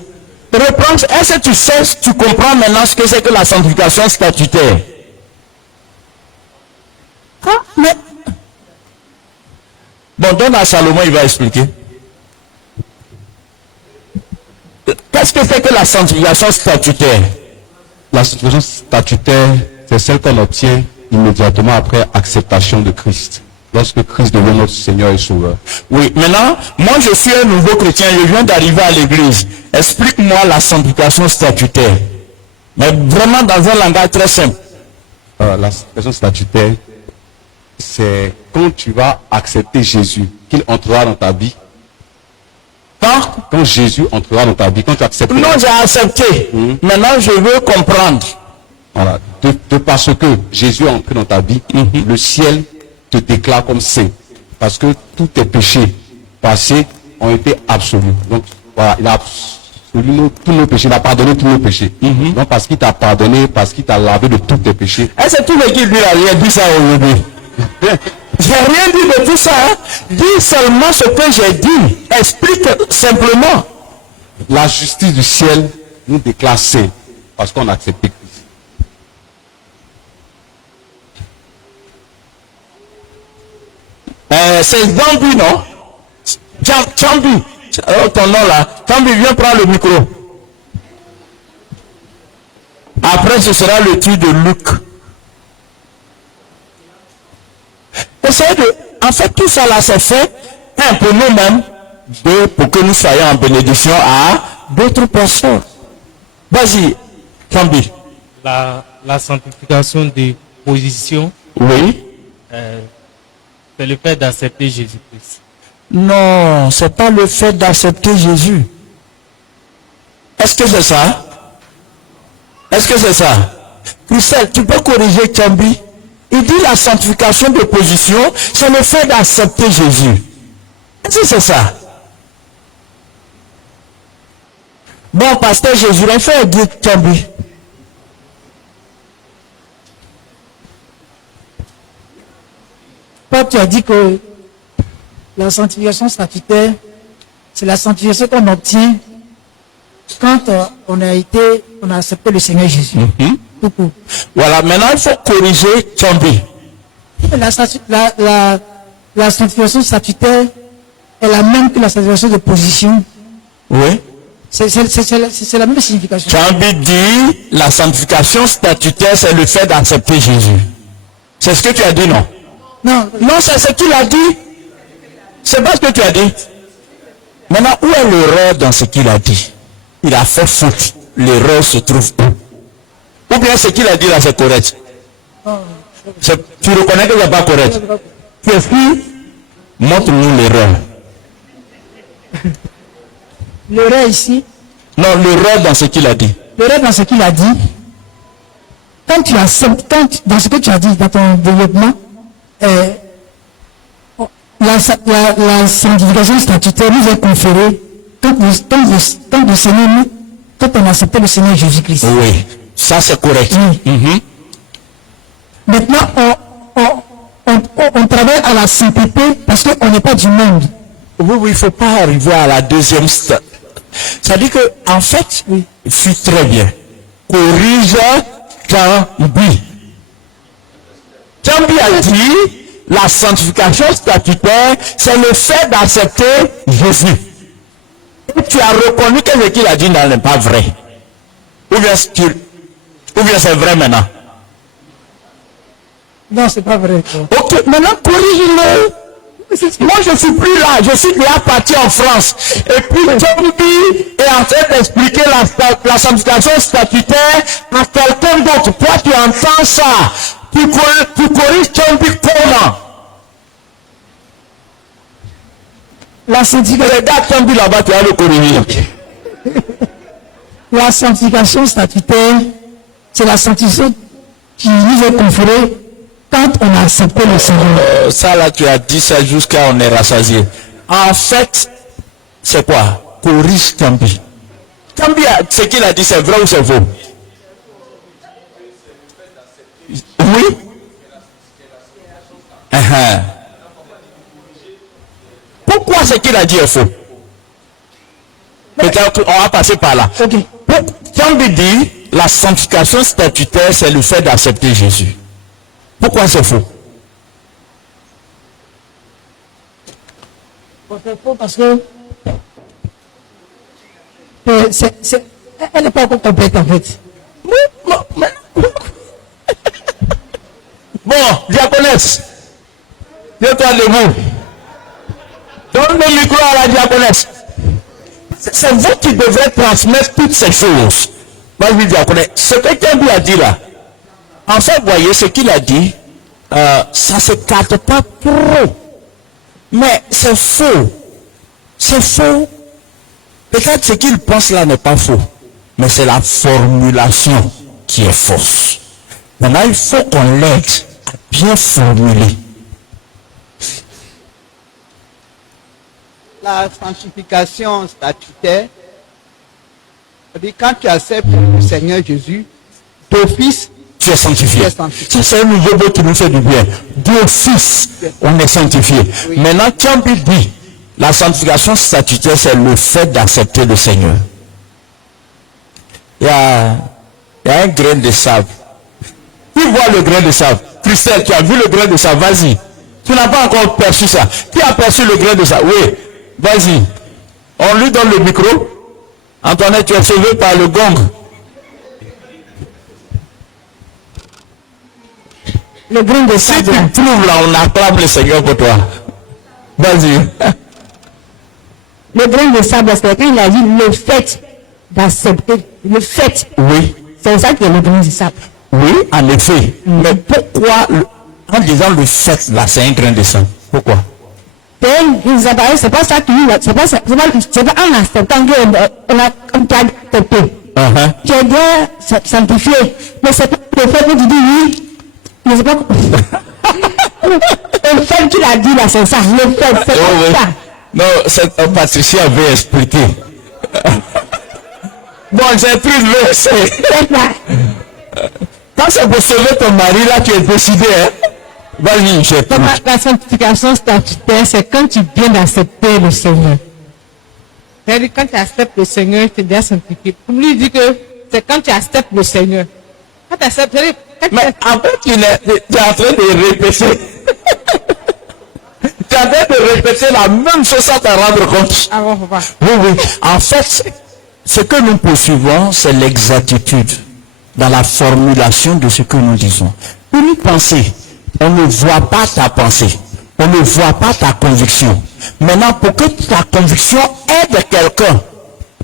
Reprends. Est-ce que tu sais, tu comprends maintenant ce que c'est que la sanctification statutaire? Ah, mais... Bon, donne à Salomon, il va expliquer. Qu'est-ce que c'est que la sanctification statutaire? La sanctification statutaire, c'est celle qu'on obtient immédiatement après acceptation de Christ. Lorsque Christ devient notre Seigneur et Sauveur. Oui, maintenant, moi je suis un nouveau chrétien, je viens d'arriver à l'église. Explique-moi la sanctification statutaire. Mais vraiment dans un langage très simple. La sanctification statutaire, c'est quand tu vas accepter Jésus, qu'il entrera dans ta vie. Quand Jésus entrera dans ta vie, quand tu acceptes. Non, j'ai accepté. Maintenant, je veux comprendre. Voilà. De parce que Jésus est entré dans ta vie, le ciel te déclare comme saint. Parce que tous tes péchés passés ont été absolus. Donc, voilà, il a absolu tous nos péchés, il a pardonné tous nos péchés. Donc, parce qu'il t'a pardonné, parce qu'il t'a lavé de tous tes péchés. Est-ce que tout l'équipe lui a rien dit ça aujourd'hui? J'ai rien dit de tout ça. Hein? Dis seulement ce que j'ai dit. Explique simplement. La justice du ciel nous déclare saints parce qu'on a accepté Christ. C'est Zambi, non? Chambi. Oh, ton nom là. Chambi, viens prendre le micro. Après, ce sera le truc de Luc. En fait, tout ça là, c'est fait, un pour nous-mêmes, pour que nous soyons en bénédiction à d'autres personnes. Vas-y, Kambi. La sanctification de position, Oui. c'est le fait d'accepter Jésus-Christ. Non, c'est pas le fait d'accepter Jésus. Est-ce que c'est ça? Est-ce que c'est ça? Christelle, tu peux corriger Kambi? Il dit la sanctification de position, c'est le fait d'accepter Jésus. Est-ce que c'est ça? Bon, pasteur Jésus, il fait un guide, Kambi. Pape, tu as dit que la sanctification statutaire, c'est la sanctification qu'on obtient quand on a accepté le Seigneur Jésus. Voilà, maintenant il faut corriger Kambi. La sanctification statutaire est la même que la sanctification de position. Oui. C'est la même signification. Kambi dit la sanctification statutaire, c'est le fait d'accepter Jésus. C'est ce que tu as dit, non? Non, C'est ce qu'il a dit. C'est pas ce que tu as dit. Maintenant, où est l'erreur dans ce qu'il a dit? Il a fait faute. L'erreur se trouve où? Ou bien ce qu'il a dit là, c'est correct? Tu reconnais que c'est pas correct? Tu es fou? Montre-nous l'erreur. l'erreur ici, Non, l'erreur dans ce qu'il a dit. l'erreur dans ce qu'il a dit, quand tu acceptes, dans ce que tu as dit dans ton développement, la sanctification statutaire nous est conférée quand on a accepté le Seigneur Jésus-Christ. Oui, ça c'est correct. Maintenant, on travaille à la sainteté parce qu'on n'est pas du monde. Oui, il ne faut pas arriver à la deuxième stade. Ça dit que, en fait, il fut très bien. Corrige Cambi. Cambi a dit, la sanctification statutaire, c'est le fait d'accepter Jésus. Et tu as reconnu que ce qu'il a dit n'est pas vrai. Ou bien c'est vrai maintenant. Non, c'est pas vrai. Ok, maintenant corrige-le. Moi je suis plus là, je suis déjà parti en France. Et puis Cambi est en train d'expliquer la sanctification statutaire à quelqu'un d'autre. Toi tu entends ça. Tu corriges Cambi comment? La sanctification. Regarde Cambi là-bas, tu vas le corriger. La sanctification statutaire, c'est la sanctification qui nous est conférée quand on a accepté le Seigneur. Ça là, tu as dit ça jusqu'à on est rassasié. En fait, c'est quoi? Corrige Cambi. Cambi, ce qu'il a dit, c'est vrai ou c'est faux? Oui? Pourquoi ce qu'il a dit est faux? Peut-être on va passer par là. Okay. Cambi dit, la sanctification statutaire, c'est le fait d'accepter Jésus. Pourquoi c'est faux? C'est faux parce que elle n'est pas encore complète en fait. Bon, diaconesse, viens-toi debout. Donne le micro à la diaconesse. C'est vous qui devrez transmettre toutes ces choses. Vas-y, diaconesse. Ce que Cambi a dit là, en fait, voyez, ce qu'il a dit, ça ne se capte pas trop. Mais c'est faux. C'est faux. Peut-être ce qu'il pense là n'est pas faux. Mais c'est la formulation qui est fausse. Maintenant, il faut qu'on l'aide à bien formuler. La sanctification statutaire, c'est-à-dire quand tu acceptes le Seigneur Jésus, d'office, Tu es sanctifié. Tu es sanctifié. Ça, c'est un nouveau mot qui nous fait du bien. D'office, on est sanctifié. Oui. Maintenant, Cambi dit, la sanctification statutaire, c'est le fait d'accepter le Seigneur. Il y a un grain de sable. Qui voit le grain de sable? Christelle, tu as vu le grain de sable? Vas-y. Tu n'as pas encore perçu ça. Qui a perçu le grain de sable? Oui. Vas-y. On lui donne le micro. Antoinette, tu es sauvé par le gong. Le grain de Si sable. tu trouves là, on acclame le Seigneur pour toi. Vas-y. Le grain de sable, c'est quand il a dit le fait d'accepter, le fait. Oui. C'est ça qui est le grain de sable. Oui, en effet. Mais pourquoi, en disant le fait là, c'est un grain de sang? Pourquoi? C'est pas ça qui c'est pas en acceptant qu'on a accepté. Tu es bien sanctifié. Mais c'est pas le fait que tu dis oui. Mais c'est pas. Le fait qu'il a dit là, c'est ça. Le fait, c'est pas ça. Non, Patricia veut expliquer. Bon, j'ai pris le verset. C'est ça. Quand c'est pour sauver ton mari, là, tu es décidé, hein? Vas-y, j'ai pris. La sanctification statutaire, c'est quand tu viens d'accepter le Seigneur. C'est-à-dire quand tu acceptes le Seigneur, tu es déjà sanctifié. Pour lui, il dit que c'est quand tu acceptes le Seigneur. Quand tu acceptes, Mais en fait, tu es en train de répéter. Tu es en train de répéter la même chose sans t'en rendre compte. Ah bon, papa. Oui. En fait, ce que nous poursuivons, c'est l'exactitude dans la formulation de ce que nous disons. Une pensée, on ne voit pas ta pensée. On ne voit pas ta conviction. Maintenant, pour que ta conviction aide quelqu'un,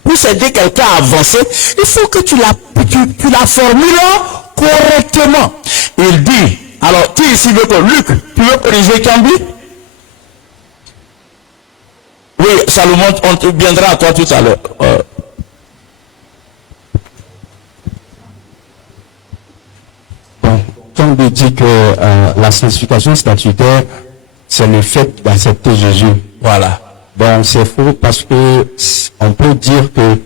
pour aider quelqu'un à avancer, il faut que tu la formules correctement. Il dit, alors, qui ici veut que Luc, tu veux corriger Cambi? Oui, Salomon, on viendra à toi tout à l'heure. Cambi dit que la sanctification statutaire, c'est le fait d'accepter Jésus. Voilà. Bon, c'est faux parce que on peut dire que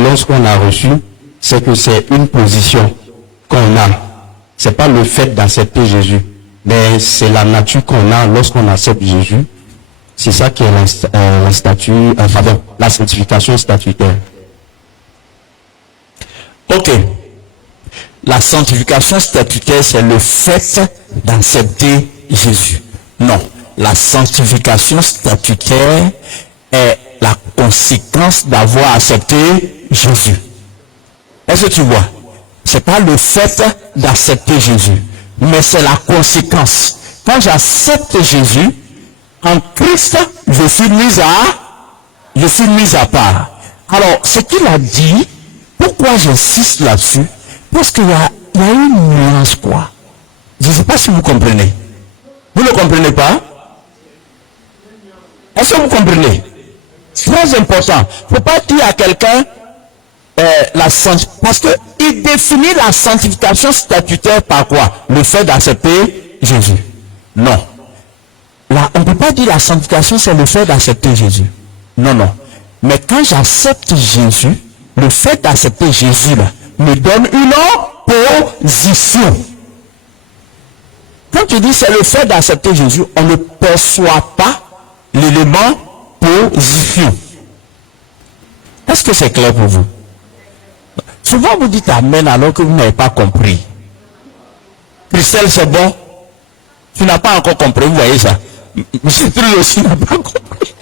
lorsqu'on a reçu, c'est que c'est une position qu'on a. C'est pas le fait d'accepter Jésus. mais c'est la nature qu'on a lorsqu'on accepte Jésus. C'est ça qui est la sanctification statutaire. Ok. La sanctification statutaire, c'est le fait d'accepter Jésus. Non. La sanctification statutaire est la conséquence d'avoir accepté Jésus. Est-ce que tu vois? C'est pas le fait d'accepter Jésus, mais c'est la conséquence. Quand j'accepte Jésus, en Christ, je suis mis à part. Alors, ce qu'il a dit, pourquoi j'insiste là-dessus? Parce qu'il y a une nuance, quoi. Je ne sais pas si vous comprenez. Vous ne comprenez pas? Est-ce que vous comprenez? C'est très important. Il ne faut pas dire à quelqu'un parce qu'il définit la sanctification statutaire par quoi? Le fait d'accepter Jésus. Non. Là, on ne peut pas dire la sanctification, c'est le fait d'accepter Jésus. Non, non. Mais quand j'accepte Jésus, le fait d'accepter Jésus, là, me donne une position. Quand tu dis c'est le fait d'accepter Jésus, on ne perçoit pas l'élément position. Est-ce que c'est clair pour vous? Souvent vous dites amen alors que vous n'avez pas compris. Christelle, c'est bon? Tu n'as pas encore compris, vous voyez ça? Monsieur Trull aussi n'a pas compris.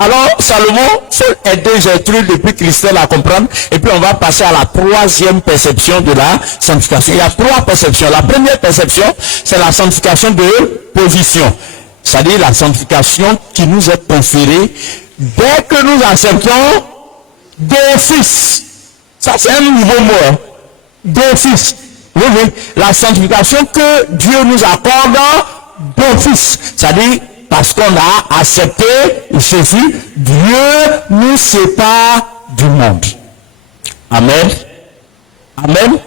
Alors, Salomon faut aider Gertrude depuis Christelle à comprendre. Et puis on va passer à la troisième perception de la sanctification. Il y a trois perceptions. La première perception, c'est la sanctification de position. C'est-à-dire la sanctification qui nous est conférée dès que nous acceptons d'office. Ça, c'est un nouveau mot. Hein? D'office. Oui, oui. La sanctification que Dieu nous accorde d'office. C'est-à-dire, parce qu'on a accepté Jésus, Dieu nous sépare du monde. Amen. Amen.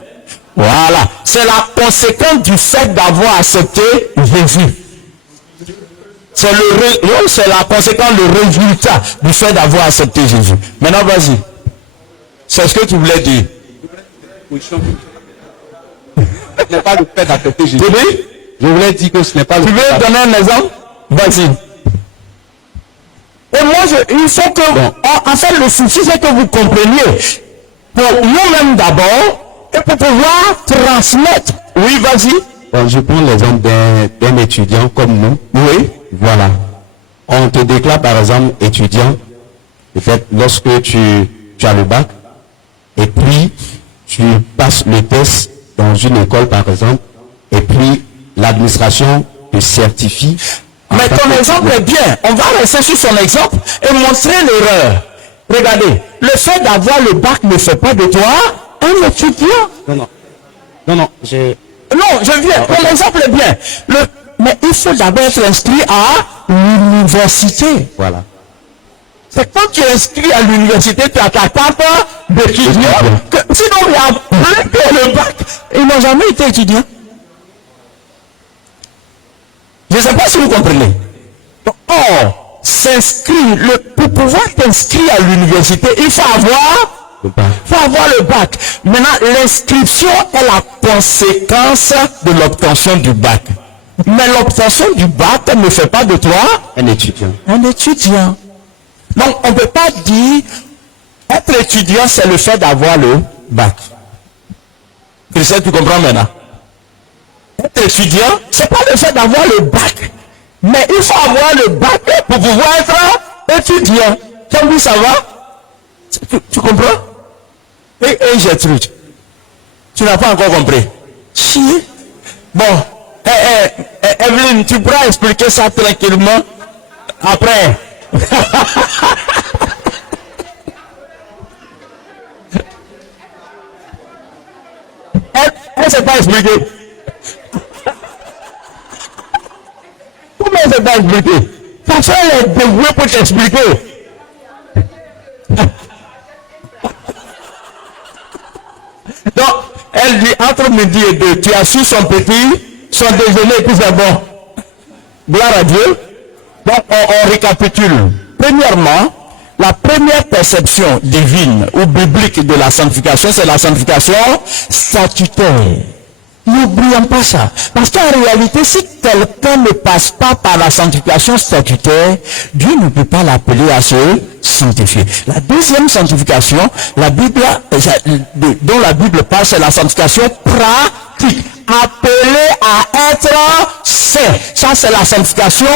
Voilà. C'est la conséquence du fait d'avoir accepté Jésus. C'est la conséquence, le résultat du fait d'avoir accepté Jésus. Maintenant, vas-y. C'est ce que tu voulais dire. Ce n'est pas le fait d'accepter Jésus. Je voulais dire que ce n'est pas le fait. Tu veux donner un exemple? Vas-y. Et moi, il faut que... En fait, le souci, c'est que vous compreniez. Pour nous-mêmes d'abord, et pour pouvoir transmettre. Oui, vas-y. Bon, je prends l'exemple d'un étudiant comme nous. Oui. Voilà. On te déclare par exemple étudiant, peut-être lorsque tu as le bac, et puis tu passes le test dans une école par exemple, et puis l'administration te certifie. Mais ton exemple est bien. On va rester sur son exemple et montrer l'erreur. Regardez, le fait d'avoir le bac ne fait pas de toi un étudiant. Non, je viens. Ton exemple est bien. Mais il faut d'abord être inscrit à l'université. Voilà. C'est quand tu es inscrit à l'université, tu as ta carte d'étudiant. Sinon, il y a plein de le bac. Ils n'ont jamais été étudiants. Je ne sais pas si vous comprenez. Or, pour pouvoir t'inscrire à l'université, il faut avoir le bac. Maintenant, l'inscription est la conséquence de l'obtention du bac. Mais l'obtention du bac ne fait pas de toi un étudiant. Un étudiant. Donc, on ne peut pas dire être étudiant, c'est le fait d'avoir le bac. Christelle, tu comprends maintenant? Être étudiant, c'est pas le fait d'avoir le bac. Mais il faut avoir le bac pour pouvoir être étudiant. Comme ça va? Tu comprends? Et Gertrude, tu n'as pas encore compris. Si. Bon, Evelyne, tu pourras expliquer ça tranquillement après. Elle ne s'est pas expliquée. Comment elle ne s'est pas expliquée? Parce qu'elle est dévouée pour t'expliquer. Donc, elle dit entre midi et 2, tu as su son déjeuner et puis c'est bon. Gloire à Dieu. Donc, on récapitule. Premièrement, la première perception divine ou biblique de la sanctification, c'est la sanctification statutaire. N'oublions pas ça. Parce qu'en réalité, si quelqu'un ne passe pas par la sanctification statutaire, Dieu ne peut pas l'appeler à se sanctifier. La deuxième sanctification, la Bible, dont la Bible parle, c'est la sanctification pratique. Appelé à être saint. Ça, c'est la sanctification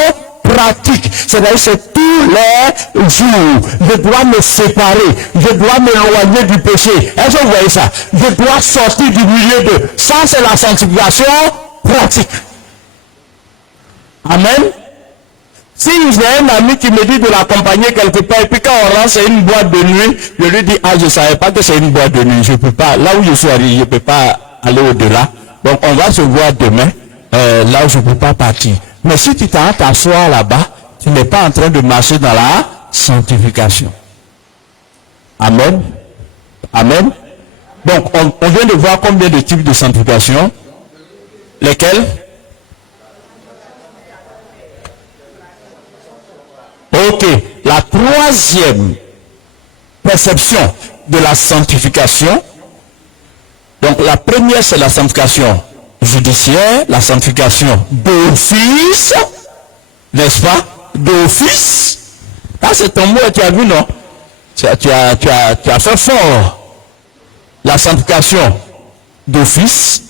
pratique. C'est-à-dire, c'est tous les jours. Je dois me séparer. Je dois m'éloigner du péché. Est-ce que vous voyez ça? Je dois sortir du milieu d'eux. Ça, c'est la sanctification pratique. Amen. Si j'ai un ami qui me dit de l'accompagner quelque part, et puis quand on rentre, c'est une boîte de nuit, je lui dis, je ne savais pas que c'est une boîte de nuit. Je peux pas, là où je suis arrivé, je ne peux pas aller au-delà. Donc, on va se voir demain, là où je ne peux pas partir. Mais si tu t'en t'asseoir là-bas, tu n'es pas en train de marcher dans la sanctification. Amen. Amen. Donc, on vient de voir combien de types de sanctification. Lesquels? Ok. La troisième perception de la sanctification. Donc, la première, c'est la sanctification judiciaire, la sanctification d'office, n'est-ce pas? D'office. Ah, c'est ton mot, tu as vu, non? Tu as fait fort. La sanctification d'office,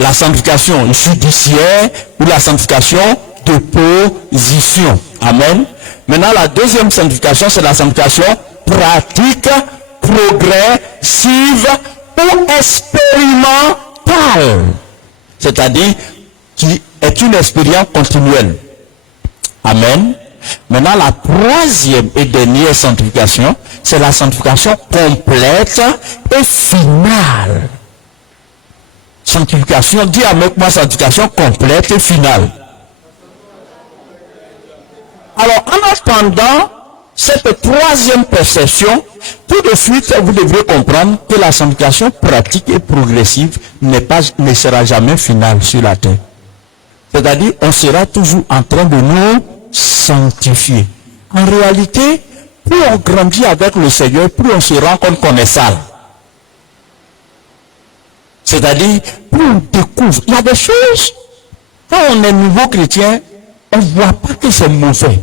la sanctification judiciaire ou la sanctification de position. Amen. Maintenant, la deuxième sanctification, c'est la sanctification pratique, progressive ou expérimentale. C'est-à-dire qui est une expérience continuelle. Amen. Maintenant, la troisième et dernière sanctification, c'est la sanctification complète et finale. Sanctification, dis avec moi, sanctification complète et finale. Alors, en attendant cette troisième perception, tout de suite, vous devrez comprendre que la sanctification pratique et progressive ne sera jamais finale sur la terre. C'est-à-dire, on sera toujours en train de nous sanctifier. En réalité, plus on grandit avec le Seigneur, plus on se rend compte qu'on est sale. C'est-à-dire, plus on découvre. Il y a des choses, quand on est nouveau chrétien, on ne voit pas que c'est mauvais.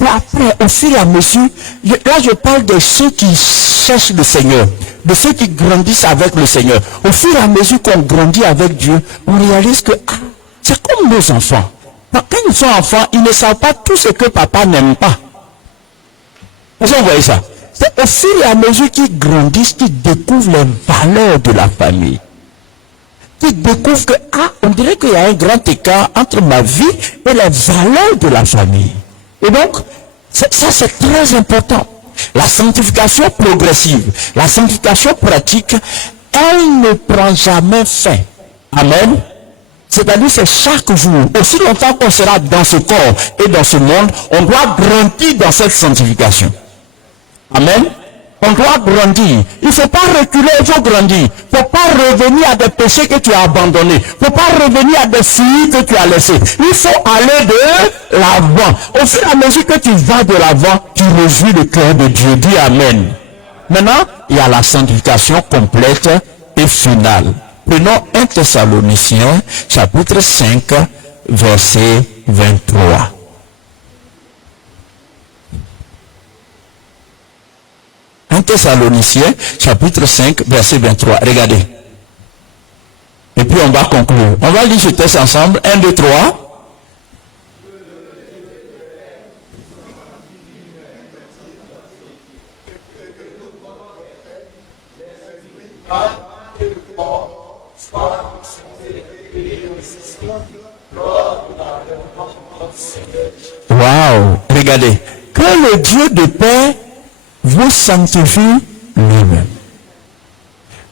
Mais après, au fur et à mesure, là je parle de ceux qui cherchent le Seigneur, de ceux qui grandissent avec le Seigneur. Au fur et à mesure qu'on grandit avec Dieu, on réalise que c'est comme nos enfants. Quand ils sont enfants, ils ne savent pas tout ce que papa n'aime pas. Vous voyez ça? C'est au fur et à mesure qu'ils grandissent, qu'ils découvrent les valeurs de la famille. Qu'ils découvrent que, on dirait qu'il y a un grand écart entre ma vie et les valeurs de la famille. Et donc, ça c'est très important. La sanctification progressive, la sanctification pratique, elle ne prend jamais fin. Amen. C'est-à-dire c'est chaque jour. Aussi longtemps qu'on sera dans ce corps et dans ce monde, on doit grandir dans cette sanctification. Amen. On doit grandir. Il ne faut pas reculer, il faut grandir. Il ne faut pas revenir à des péchés que tu as abandonnés. Il ne faut pas revenir à des filles que tu as laissées. Il faut aller de l'avant. Au fur et à mesure que tu vas de l'avant, tu réjouis le cœur de Dieu. Dis Amen. Maintenant, il y a la sanctification complète et finale. Prenons 1 Thessaloniciens, chapitre 5, verset 23. Un Thessaloniciens, chapitre 5, verset 23. Regardez. Et puis on va conclure. On va lire ce texte ensemble. 1, 2, 3. Waouh! Regardez. Que le Dieu de paix vous sanctifie lui-même.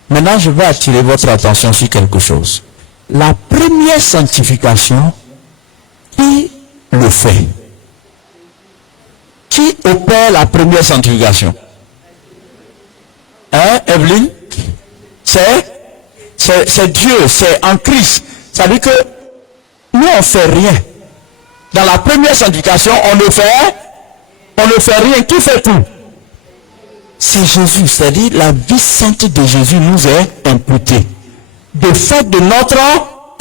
Maintenant, je vais attirer votre attention sur quelque chose. La première sanctification, qui le fait? Qui opère la première sanctification? Hein, Evelyne? C'est Dieu, c'est en Christ. Ça veut dire que nous, on ne fait rien. Dans la première sanctification, on ne fait rien. Qui fait tout? C'est Jésus, c'est-à-dire la vie sainte de Jésus nous est imputée. De fait de notre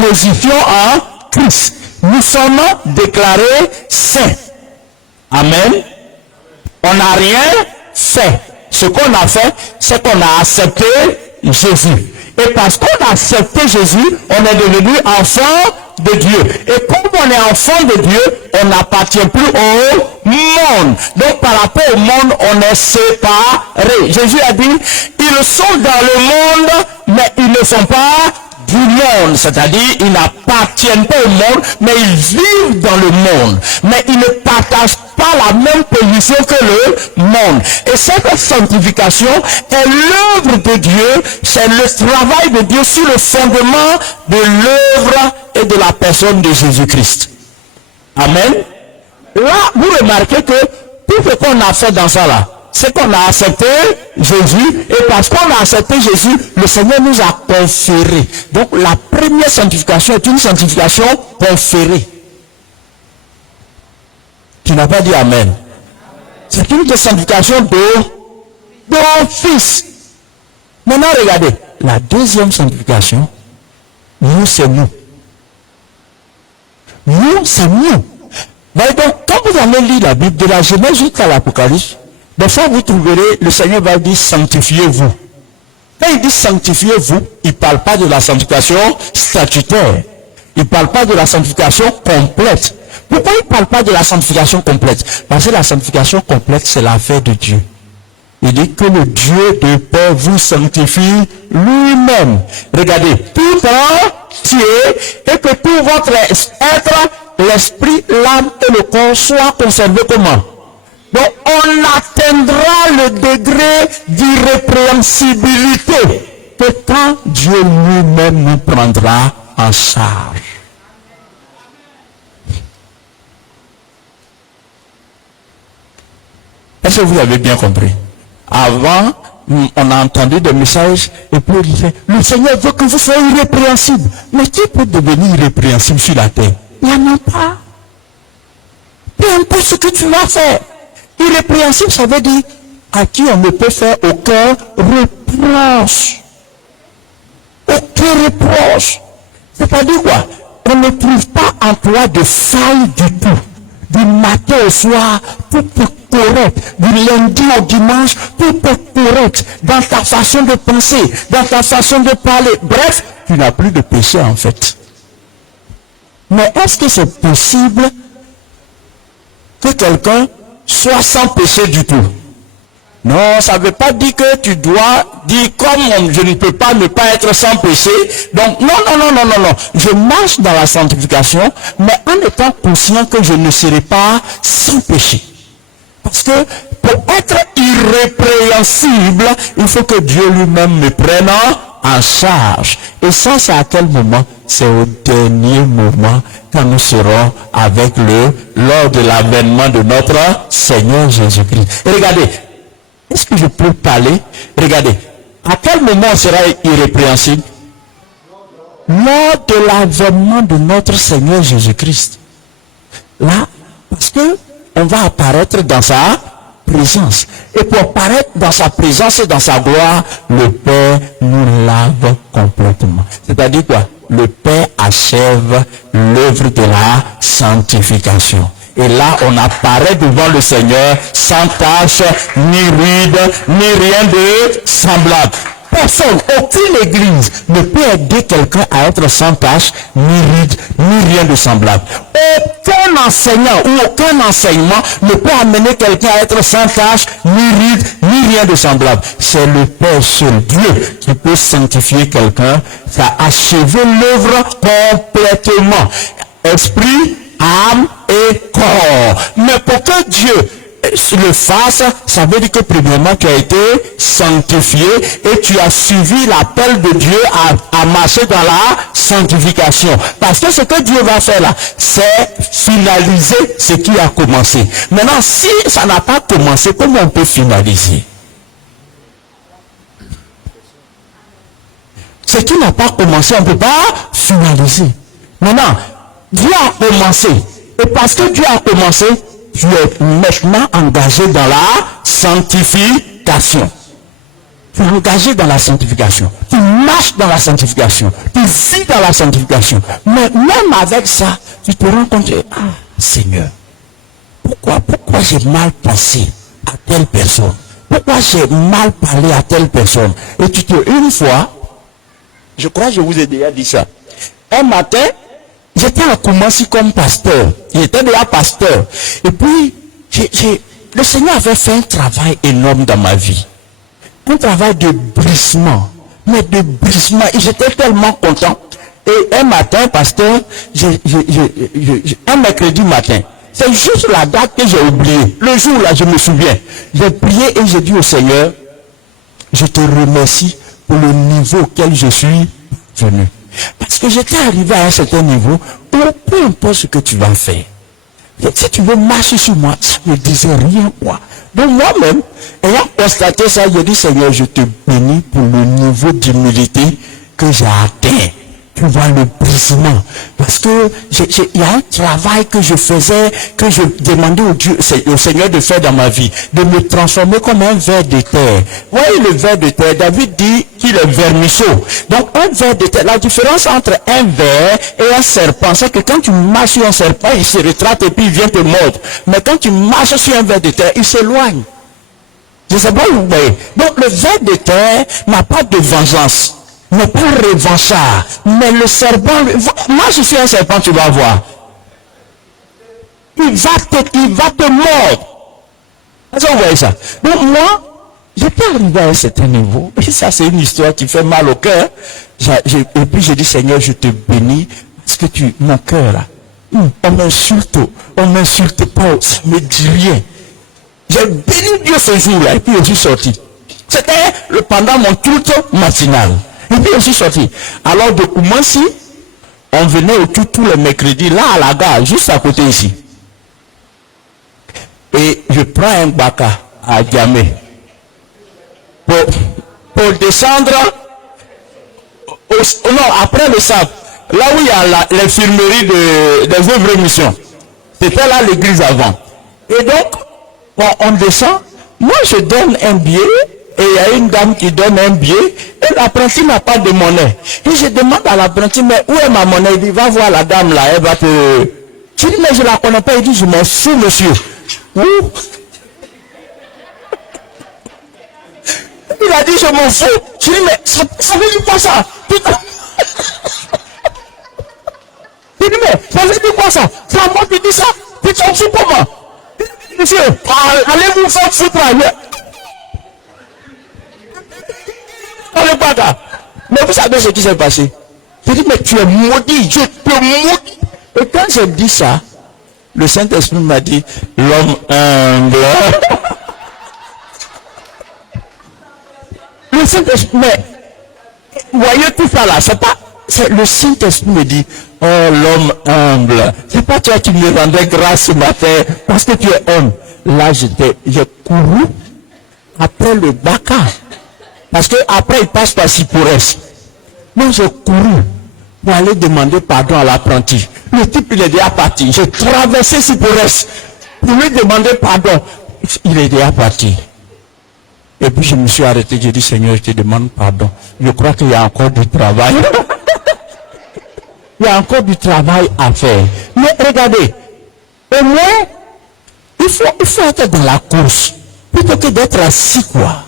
position en Christ. Nous sommes déclarés saints. Amen. On n'a rien fait. Ce qu'on a fait, c'est qu'on a accepté Jésus. Et parce qu'on a accepté Jésus, on est devenu enfant de Dieu. Et comme on est enfant de Dieu, on n'appartient plus au monde. Donc par rapport au monde, on est séparé. Jésus a dit, ils sont dans le monde, mais ils ne sont pas du monde. C'est-à-dire, ils n'appartiennent pas au monde, mais ils vivent dans le monde. Mais ils ne partagent pas la même position que le monde. Et cette sanctification est l'œuvre de Dieu, c'est le travail de Dieu sur le fondement de l'œuvre et de la personne de Jésus-Christ. Amen. Là, vous remarquez que tout ce qu'on a fait dans ça là, c'est qu'on a accepté Jésus, et parce qu'on a accepté Jésus, le Seigneur nous a conféré. Donc la première sanctification est une sanctification conférée. Tu n'as pas dit Amen. C'est une sanctification d'office. Maintenant regardez, la deuxième sanctification, nous c'est nous. Nous c'est nous. Mais donc quand vous allez lire la Bible de la Genèse jusqu'à l'Apocalypse, des fois vous trouverez, le Seigneur va dire sanctifiez-vous. Quand il dit sanctifiez-vous, il ne parle pas de la sanctification statutaire. Il ne parle pas de la sanctification complète. Pourquoi il ne parle pas de la sanctification complète? Parce que la sanctification complète, c'est l'affaire de Dieu. Il dit que le Dieu de paix vous sanctifie lui-même. Regardez, tout entier, et que tout votre être, l'esprit, l'âme et le corps soient conservés comment? Donc on atteindra le degré d'irrépréhensibilité que quand Dieu lui-même nous prendra en charge. Est-ce que vous avez bien compris? Avant, on a entendu des messages et puis on disait, le Seigneur veut que vous soyez irrépréhensible. Mais qui peut devenir irrépréhensible sur la terre? Il n'y en a pas. Peu importe ce que tu vas faire. Irrépréhensible, ça veut dire à qui on ne peut faire aucun reproche. Aucun reproche. C'est-à-dire quoi? On ne trouve pas en toi de faille du tout. Du matin au soir, tout est correct. Du lundi au dimanche, tout est correct. Dans ta façon de penser, dans ta façon de parler. Bref, tu n'as plus de péché en fait. Mais est-ce que c'est possible que quelqu'un soit sans péché du tout? Non, ça ne veut pas dire que tu dois dire comme je ne peux pas ne pas être sans péché. Donc non. Je marche dans la sanctification, mais en étant conscient que je ne serai pas sans péché. Parce que pour être irrépréhensible, il faut que Dieu lui-même me prenne en charge. Et ça, c'est à quel moment? C'est au dernier moment, quand nous serons avec lors de l'avènement de notre Seigneur Jésus-Christ. Et regardez, est-ce que je peux parler? Regardez, à quel moment on sera irrépréhensible? Lors de l'avènement de notre Seigneur Jésus-Christ. Là, parce que on va apparaître dans sa présence. Et pour apparaître dans sa présence et dans sa gloire, le Père nous lave complètement. C'est-à-dire quoi? Le Père achève l'œuvre de la sanctification. Et là, on apparaît devant le Seigneur sans tache, ni ride, ni rien de semblable. Personne, aucune église ne peut aider quelqu'un à être sans tache, ni ride, ni rien de semblable. Aucun enseignant ou aucun enseignement ne peut amener quelqu'un à être sans tache, ni ride, ni rien de semblable. C'est le Père seul, Dieu, qui peut sanctifier quelqu'un, ça a achevé l'œuvre complètement. Esprit, âme et corps. Mais pour que Dieu le fasse, ça veut dire que premièrement tu as été sanctifié et tu as suivi l'appel de Dieu à marcher dans la sanctification. Parce que ce que Dieu va faire là, c'est finaliser ce qui a commencé. Maintenant, si ça n'a pas commencé, comment on peut finaliser? Ce qui n'a pas commencé, on ne peut pas finaliser. Maintenant, Dieu a commencé. Et parce que Dieu a commencé, tu es maintenant engagé dans la sanctification. Tu es engagé dans la sanctification. Tu marches dans la sanctification. Tu vis dans la sanctification. Mais même avec ça, tu te rends compte, ah, Seigneur, pourquoi j'ai mal pensé à telle personne? Pourquoi j'ai mal parlé à telle personne? Et une fois, je crois que je vous ai déjà dit ça. Un matin, j'étais à Koumassi comme pasteur. J'étais déjà pasteur. Et puis, le Seigneur avait fait un travail énorme dans ma vie. Un travail de brisement. Mais de brisement. Et j'étais tellement content. Et un matin, pasteur, un mercredi matin, c'est juste la date que j'ai oubliée. Le jour là, je me souviens. J'ai prié et j'ai dit au Seigneur, je te remercie pour le niveau auquel je suis venu. Parce que j'étais arrivé à un certain niveau où peu importe ce que tu vas faire. Si tu veux marcher sur moi, ça ne me disait rien, moi. Donc moi-même, ayant constaté ça, j'ai dit, Seigneur, je te bénis pour le niveau d'humilité que j'ai atteint. Tu vois le brisement. Parce que il y a un travail que je faisais, que je demandais au Seigneur de faire dans ma vie, de me transformer comme un ver de terre. Vous voyez le ver de terre, David dit qu'il est vermisseau. Donc un ver de terre, la différence entre un ver et un serpent, c'est que quand tu marches sur un serpent, il se retrate et puis il vient te mordre. Mais quand tu marches sur un ver de terre, il s'éloigne. Je sais pas où vous voyez. Donc le ver de terre n'a pas de vengeance. Mais pas revanchard. Mais le serpent, moi je suis un serpent, tu vas voir. Il va te mordre. Est-ce que vous voyez ça? Donc moi, j'étais arrivé à un certain niveau. Et ça, c'est une histoire qui fait mal au cœur. Et puis j'ai dit, Seigneur, je te bénis. Parce que mon cœur là, on m'insulte pas, ça me dit rien. J'ai béni Dieu ce jour-là. Et puis je suis sorti. C'était pendant mon culte matinal. Et puis je suis sorti. Alors de Koumassi, on venait au culte tous les mercredis, là à la gare, juste à côté ici. Et je prends un baka à Diamé pour descendre non, après le sable, là où il y a l'infirmerie des œuvres missions. C'était là l'église avant. Et donc, on descend, moi je donne un billet. Et il y a une dame qui donne un billet et l'apprenti n'a pas de monnaie. Et je demande à l'apprenti, mais où est ma monnaie? Il dit, va voir la dame là, elle va te... Je dis, mais je la connais pas. Il dit, je m'en fous, monsieur. Où? Il a dit, je m'en fous. Je dis, mais ça veut dire quoi ça? Putain. Il dit, mais ça veut dire quoi ça? C'est à moi qui dis ça? Tu t'en fous comment? Monsieur, allez vous faire foutre ailleurs. Le bagarre. Mais vous savez ce qui s'est passé? Je dis, mais tu es maudit, je te maudis. Et quand j'ai dit ça, le Saint-Esprit m'a dit, l'homme humble. Le Saint-Esprit, mais, voyez tout ça là, c'est le Saint-Esprit me dit, oh l'homme humble. C'est pas toi qui me rendais grâce ce matin, parce que tu es homme. Là, j'ai couru après le baka. Parce que après il passe par Sipores. Moi j'ai couru pour aller demander pardon à l'apprenti. Le type il est déjà parti. J'ai traversé Sipores pour lui demander pardon. Il est déjà parti. Et puis je me suis arrêté. J'ai dit, Seigneur, je te demande pardon. Je crois qu'il y a encore du travail. Il y a encore du travail à faire. Mais regardez, au moins, il faut être dans la course plutôt que d'être assis quoi.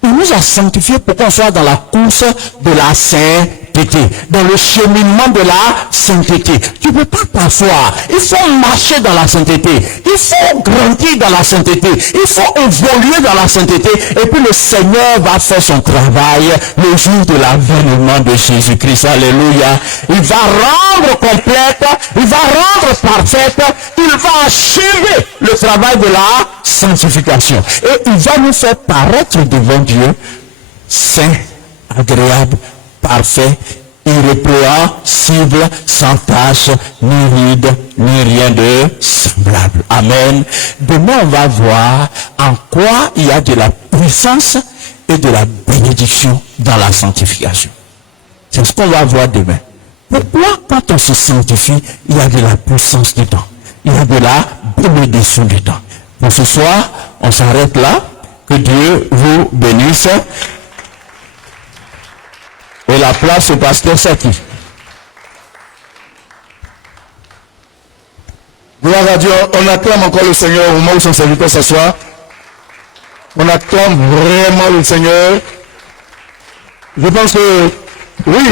Il nous a sanctifiés pour qu'on soit dans la course de la sainteté, dans le cheminement de la sainteté. Tu ne peux pas t'asseoir. Il faut marcher dans la sainteté. Il faut grandir dans la sainteté. Il faut évoluer dans la sainteté. Et puis le Seigneur va faire son travail le jour de l'avènement de Jésus-Christ. Alléluia. Il va rendre complète, il va rendre parfaite, il va achever le travail de la sanctification. Et il va nous faire paraître devant Dieu saint, agréable, parfait, irrépréhensible, sans tache, ni ride, ni rien de semblable. Amen. Demain, on va voir en quoi il y a de la puissance et de la bénédiction dans la sanctification. C'est ce qu'on va voir demain. Pourquoi, quand on se sanctifie, il y a de la puissance dedans, il y a de la bénédiction dedans. Pour ce soir, on s'arrête là. Que Dieu vous bénisse. Et la place au pasteur Saki. Gloire à Dieu. On acclame encore le Seigneur au moment où son serviteur s'assoit. On acclame vraiment le Seigneur. Je pense que, oui,